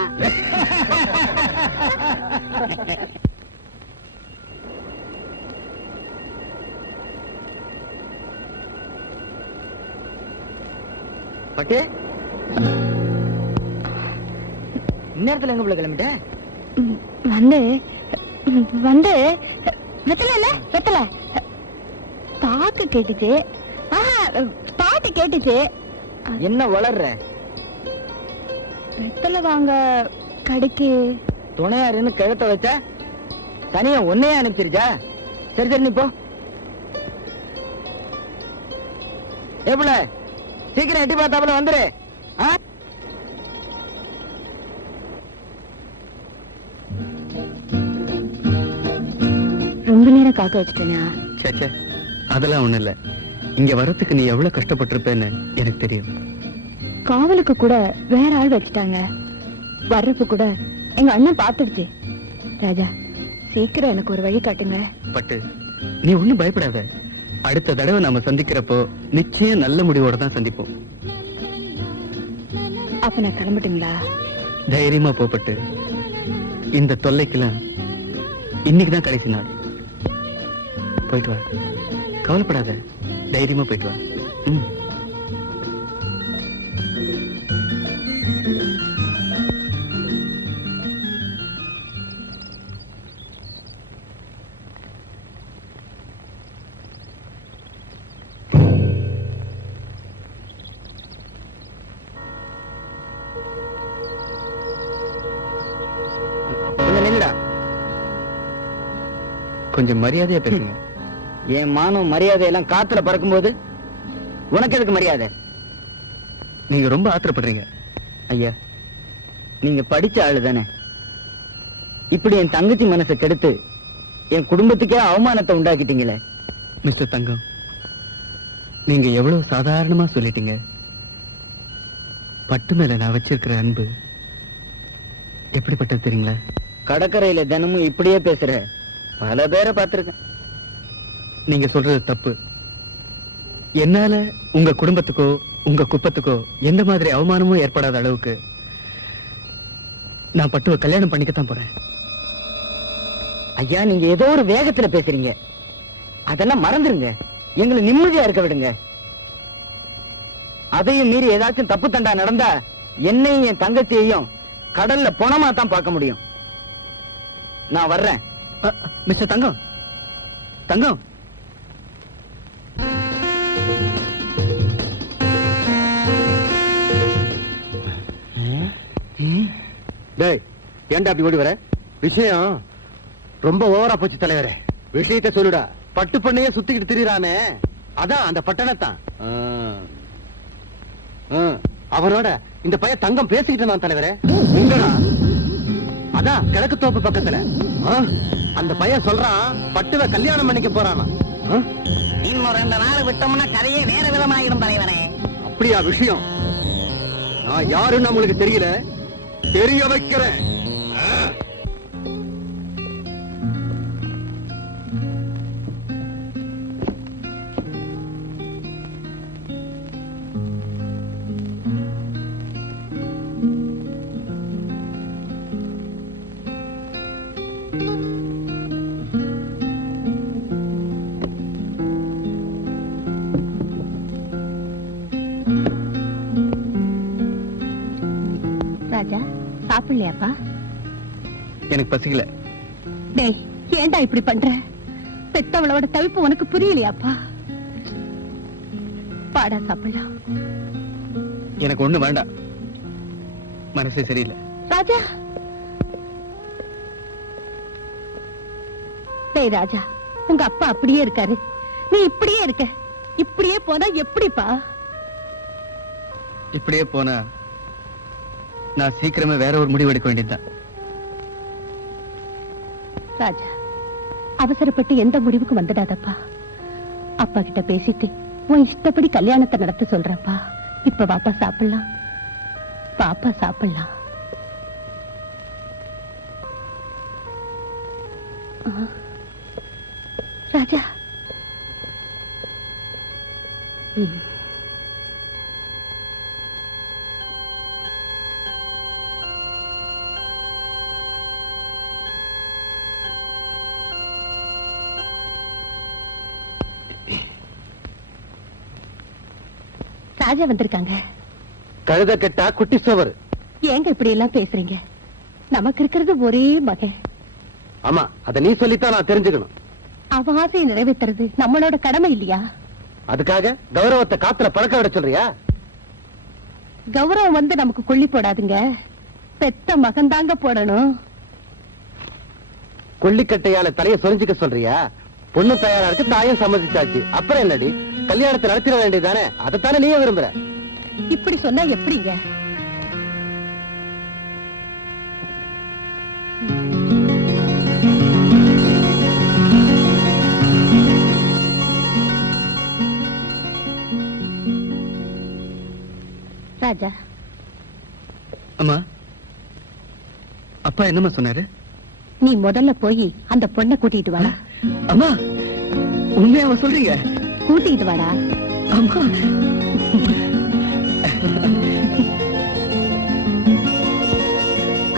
பட்டு இந்நேரத்துல எங்க பிள்ளை கிளம்பிட்ட? வந்து வந்து வெத்தல இல்ல வெத்தல பாக்கு கேட்டுச்சு. பாட்டு கேட்டுச்சு. என்ன வளர்ற? வெத்தல வாங்க கடைக்கு துணையாருன்னு கிழத்த வச்சா தனியா ஒன்னையே அனுப்பிச்சிருச்சா? சரி சரி நீ போ. எப்பல சீக்கிரம் எட்டி பார்த்தாப்புல வந்துரு. ரொம்ப நேரம் காக்க வச்சுட்டேனா? சேச்சே, அதெல்லாம் ஒண்ணு இல்ல. இங்க வரத்துக்கு நீ எவ்வளவு கஷ்டப்பட்டிருப்பேன்னு எனக்கு தெரியும். காவலுக்கு கூட வேற ஆள் வச்சுட்டாங்க. வர்றப்ப கூட எங்க அண்ணன் பாத்துடுச்சு. ராஜா, சீக்கிரம் எனக்கு ஒரு வழி காட்டுங்க. பட்டு, நீ ஒண்ணும் பயப்படாத. அடுத்த தடவை நாம சந்திக்கிறப்போ நிச்சயம் நல்ல முடிவோட தான் சந்திப்போம். அப்ப நான் கிளம்பட்டுங்களா? தைரியமா போப்பட்டு. இந்த தொல்லைக்கெல்லாம் இன்னைக்குதான் கடைசி நாள். போயிட்டு வா, கவலைப்படாத, தைரியமா போயிட்டு வா. ம். கொஞ்சம் மரியாதையா பேசுங்க. என் மானம் மரியாதை எல்லாம் காத்துல பறக்கும் போது உனக்கு எதுக்கு மரியாதை? நீங்க ரொம்ப ஆத்திரப்படுறீங்க. ஐயா, நீங்க படிச்ச ஆளு தானே. இப்படி என் தங்கச்சி மனசை கெடுத்து என் குடும்பத்துக்கே அவமானத்தை உண்டாக்கிட்டீங்களே. மிஸ்டர் தங்கம், நீங்க எவ்வளவு சாதாரணமா சொல்லிட்டீங்க. பட்டு மேல நான் வச்சிருக்கிற அன்பு எப்படிப்பட்டது தெரியுங்களா? கடற்கரையில தினமும் இப்படியே பேசுற பல பேரை பார்த்திருக்கேன். நீங்க சொல்றது தப்பு. என்னால உங்க குடும்பத்துக்கோ உங்க குப்பத்துக்கோ எந்த மாதிரி அவமானமும் ஏற்படாத அளவுக்கு நான் பட்டுவ கல்யாணம் பண்ணிக்கத்தான் போறேன். ஐயா, நீங்க ஏதோ ஒரு வேகத்துல பேசுறீங்க. அதெல்லாம் மறந்துருங்க. எங்களை நிம்மதியா இருக்க விடுங்க. அதையும் மீறி ஏதாச்சும் தப்பு தண்டா நடந்தா என்னையும் என் தங்கச்சியையும் கடல்ல பொணமா தான் பார்க்க முடியும். நான் வர்றேன். மிஸ்டர் தங்கம், தங்கம், டேய், ஏன்டா அப்படி ஓடி வர? விஷயம் ரொம்ப ஓவரா போச்சு தலைவரே. விஷயத்தை சொல்லுடா. பட்டு பண்ணையே சுத்திக்கிட்டு திரியறானே, அதான் அந்த பட்டணத்தான். அவரோட இந்த பையன் தங்கம் பேசிக்கிட்டு இருந்தான் தலைவரே. எங்கடா? அதான் கிழக்கு தோப்பு பக்கத்துல. அந்த பையன் சொல்றான் பட்டுவ கல்யாணம் பண்ணிக்க போறானா. இன்னும் 2 நாள் விட்டோம்னா கதையே வேற விதமாயிடும் தலைவரே. அப்படியா விஷயம்? நான் யாருன்னு உங்களுக்கு தெரியல, தெரிய வைக்கிறேன். ராஜா, சாப்பிடலையாப்பா? எனக்கு பசிக்கல. டேய், ஏன்டா இப்படி பண்ற? பெத்தவளோட தவிப்பு உனக்கு புரியலையாப்பா? பாடா சாப்பிடலாம். எனக்கு ஒண்ணு வேண்டாம், மனசே சரியில்லை. ராஜா, டேய் ராஜா, உங்க அப்பா அப்படியே இருக்காரு, நீ இப்படியே இருக்க. இப்படியே போனா எப்படிப்பா? இப்படியே போனா நான் சீக்கிரமே வேற ஒரு முடிவு எடுக்க வேண்டியதுதான். ராஜா, அவசரப்பட்டு எந்த முடிவுக்கு வந்துடாதப்பா. அப்பா கிட்ட பேசிட்டு உன் இஷ்டப்படி கல்யாணத்தை நடத்த சொல்றப்பா. இப்ப வாப்பா சாப்பிடலாம், பாப்பா சாப்பிடலாம். ராஜா, ராஜா வந்திருக்காங்க. கழுத கெட்டா குட்டி சோவர். ஏங்க இப்படி எல்லாம் பேசுறீங்க? நமக்கு இருக்கிறது ஒரே மகன். ஆமா, அத நீ சொல்லித்தான் நான் தெரிஞ்சுக்கணும். அவன் ஆசையை நிறைவேற்றுறது நம்மளோட கடமை இல்லையா? அதுக்காக கௌரவத்தை காத்துல பழக்க விட சொல்றியா? கௌரவம் வந்து நமக்கு கொள்ளி போடாதுங்க, பெத்த மகன் தாங்க போடணும். கொல்லிக்கட்டையால தலைய சொரிஞ்சுக்க சொல்றியா? பொண்ணு தயாரா இருக்கு, தாயும் சம்மதிச்சாச்சு. அப்புறம் என்னடி, கல்யாணத்தை நடத்திட வேண்டியதானே? அதைத்தானே நீயே விரும்புற. இப்படி சொன்னா எப்படிங்க? ராஜா, அம்மா, அப்பா என்னம்மா சொன்னாரு? நீ முதல்ல போய் அந்த பொண்ணை கூட்டிட்டு வாடா. அம்மா, உண்மையாவ சொல்றீங்க? கூட்டிட்டு வாடா. அம்மா,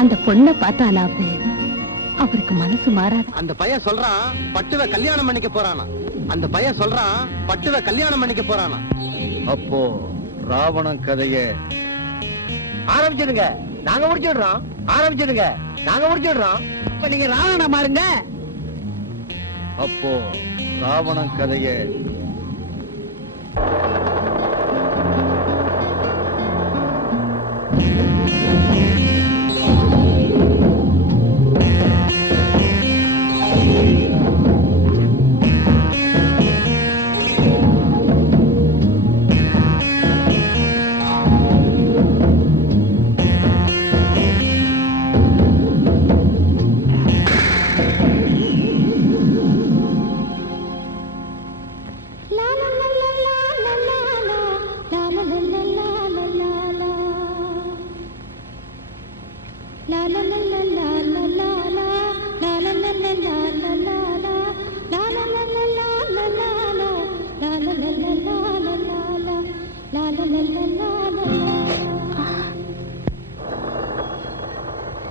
அந்த பொண்ணை பார்த்தாலாவது அவருக்கு மனசு மாறாது. அந்த பையன் சொல்றான் பட்டுவ கல்யாணம் பண்ணிக்க போறானா. அந்த பையன் சொல்றான் பட்டுவ கல்யாணம் பண்ணிக்க போறானா. அப்போ ராவணன் கதைய ஆரம்பிச்சிடுங்க, நாங்க முடிச்சிடுறோம். ஆரம்பிச்சிடுங்க, நாங்க முடிச்சிடுறோம். இப்ப நீங்க ராவண மாறுங்க. அப்போ ராவணன் கதைய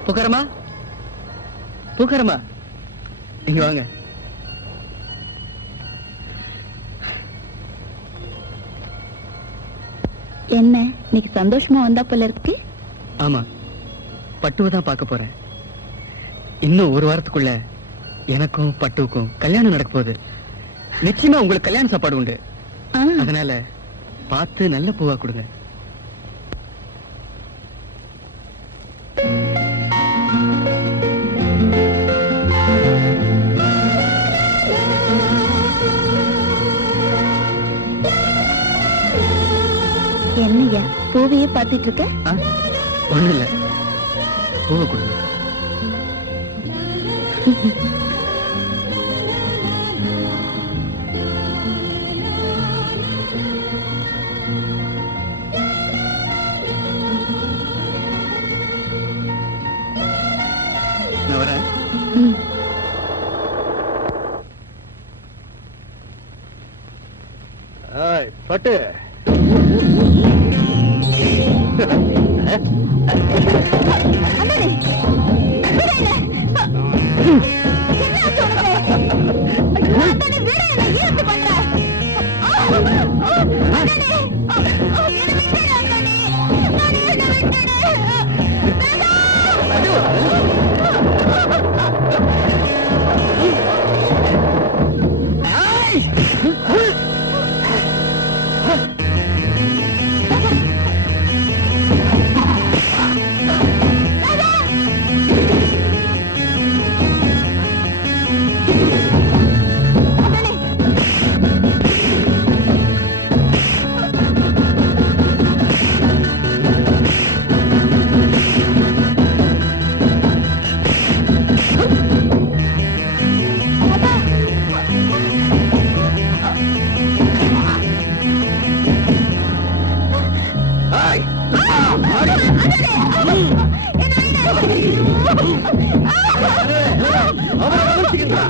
பூக்காரமா, பூக்காரமா, இங்க வாங்க. என்ன இன்னைக்கு சந்தோஷமா வந்தா போல இருக்கு? ஆமா, பட்டுவதான் பார்க்க போறேன். இன்னும் ஒரு வாரத்துக்குள்ள எனக்கும் பட்டுவுக்கும் கல்யாணம் நடக்க போகுது. நிச்சயமா உங்களுக்கு கல்யாண சாப்பாடு உண்டு. அதனால பார்த்து நல்ல பூவா கொடுங்க. என்னையா பூவையே பார்த்துட்டு இருக்க? ஒண்ணு இல்ல, பூவை கொடுங்க. நான் வரேன். பட்டு அவரை கவனிச்சுக்கிட்டா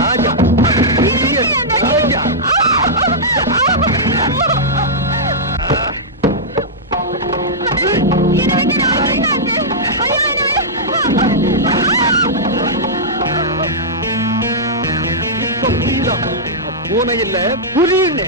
ராஜா ராஜா பூனை இல்ல புரியுன்னு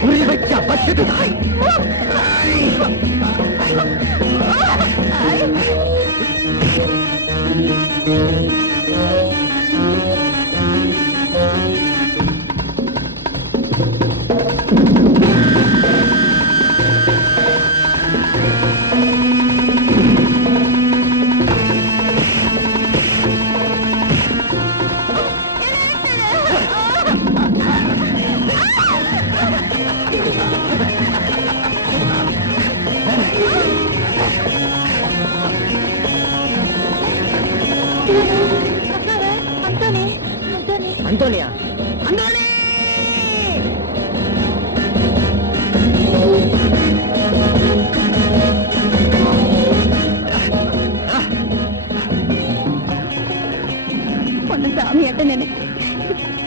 புரிய வச்சா பச்சது அந்தோனியா பொண்ணு சாமியாட்ட நினைச்சு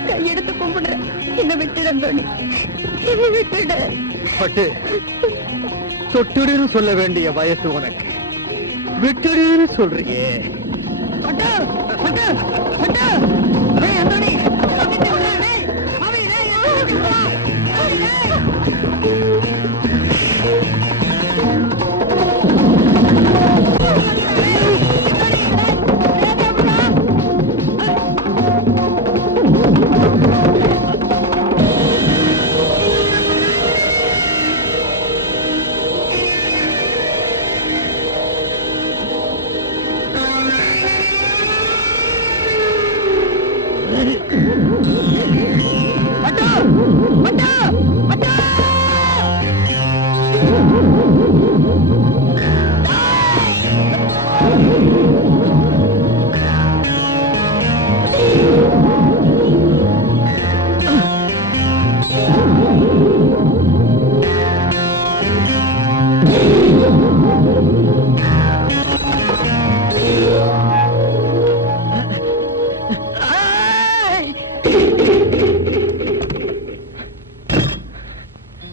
கையெடுத்து கும்பிடுறேன். என்ன விட்டுடு அந்தோணி, என்ன விட்டுடு. பட்டு தொட்டுடுன்னு சொல்ல வேண்டிய வயசு உனக்கு, விட்டுடுன்னு சொல்றியே. பட்டு, பட்டு, பட்டு. டேய் அந்தோணி, சாமிட்ட விடு, டேய். மாமி, டேய், சாமிட்ட விடு. மாமி, டேய்.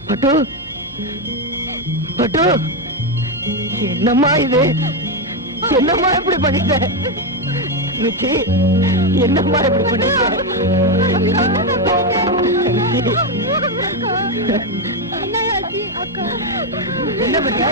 பட்டு, பட்டு, என்னம்மா இது? என்னம்மா இப்படி பண்ணிட்ட? நிச்சி, என்னம்மா இப்படி பண்ணிட்ட? அண்ணாச்சி, அக்கா. என்ன பண்ண?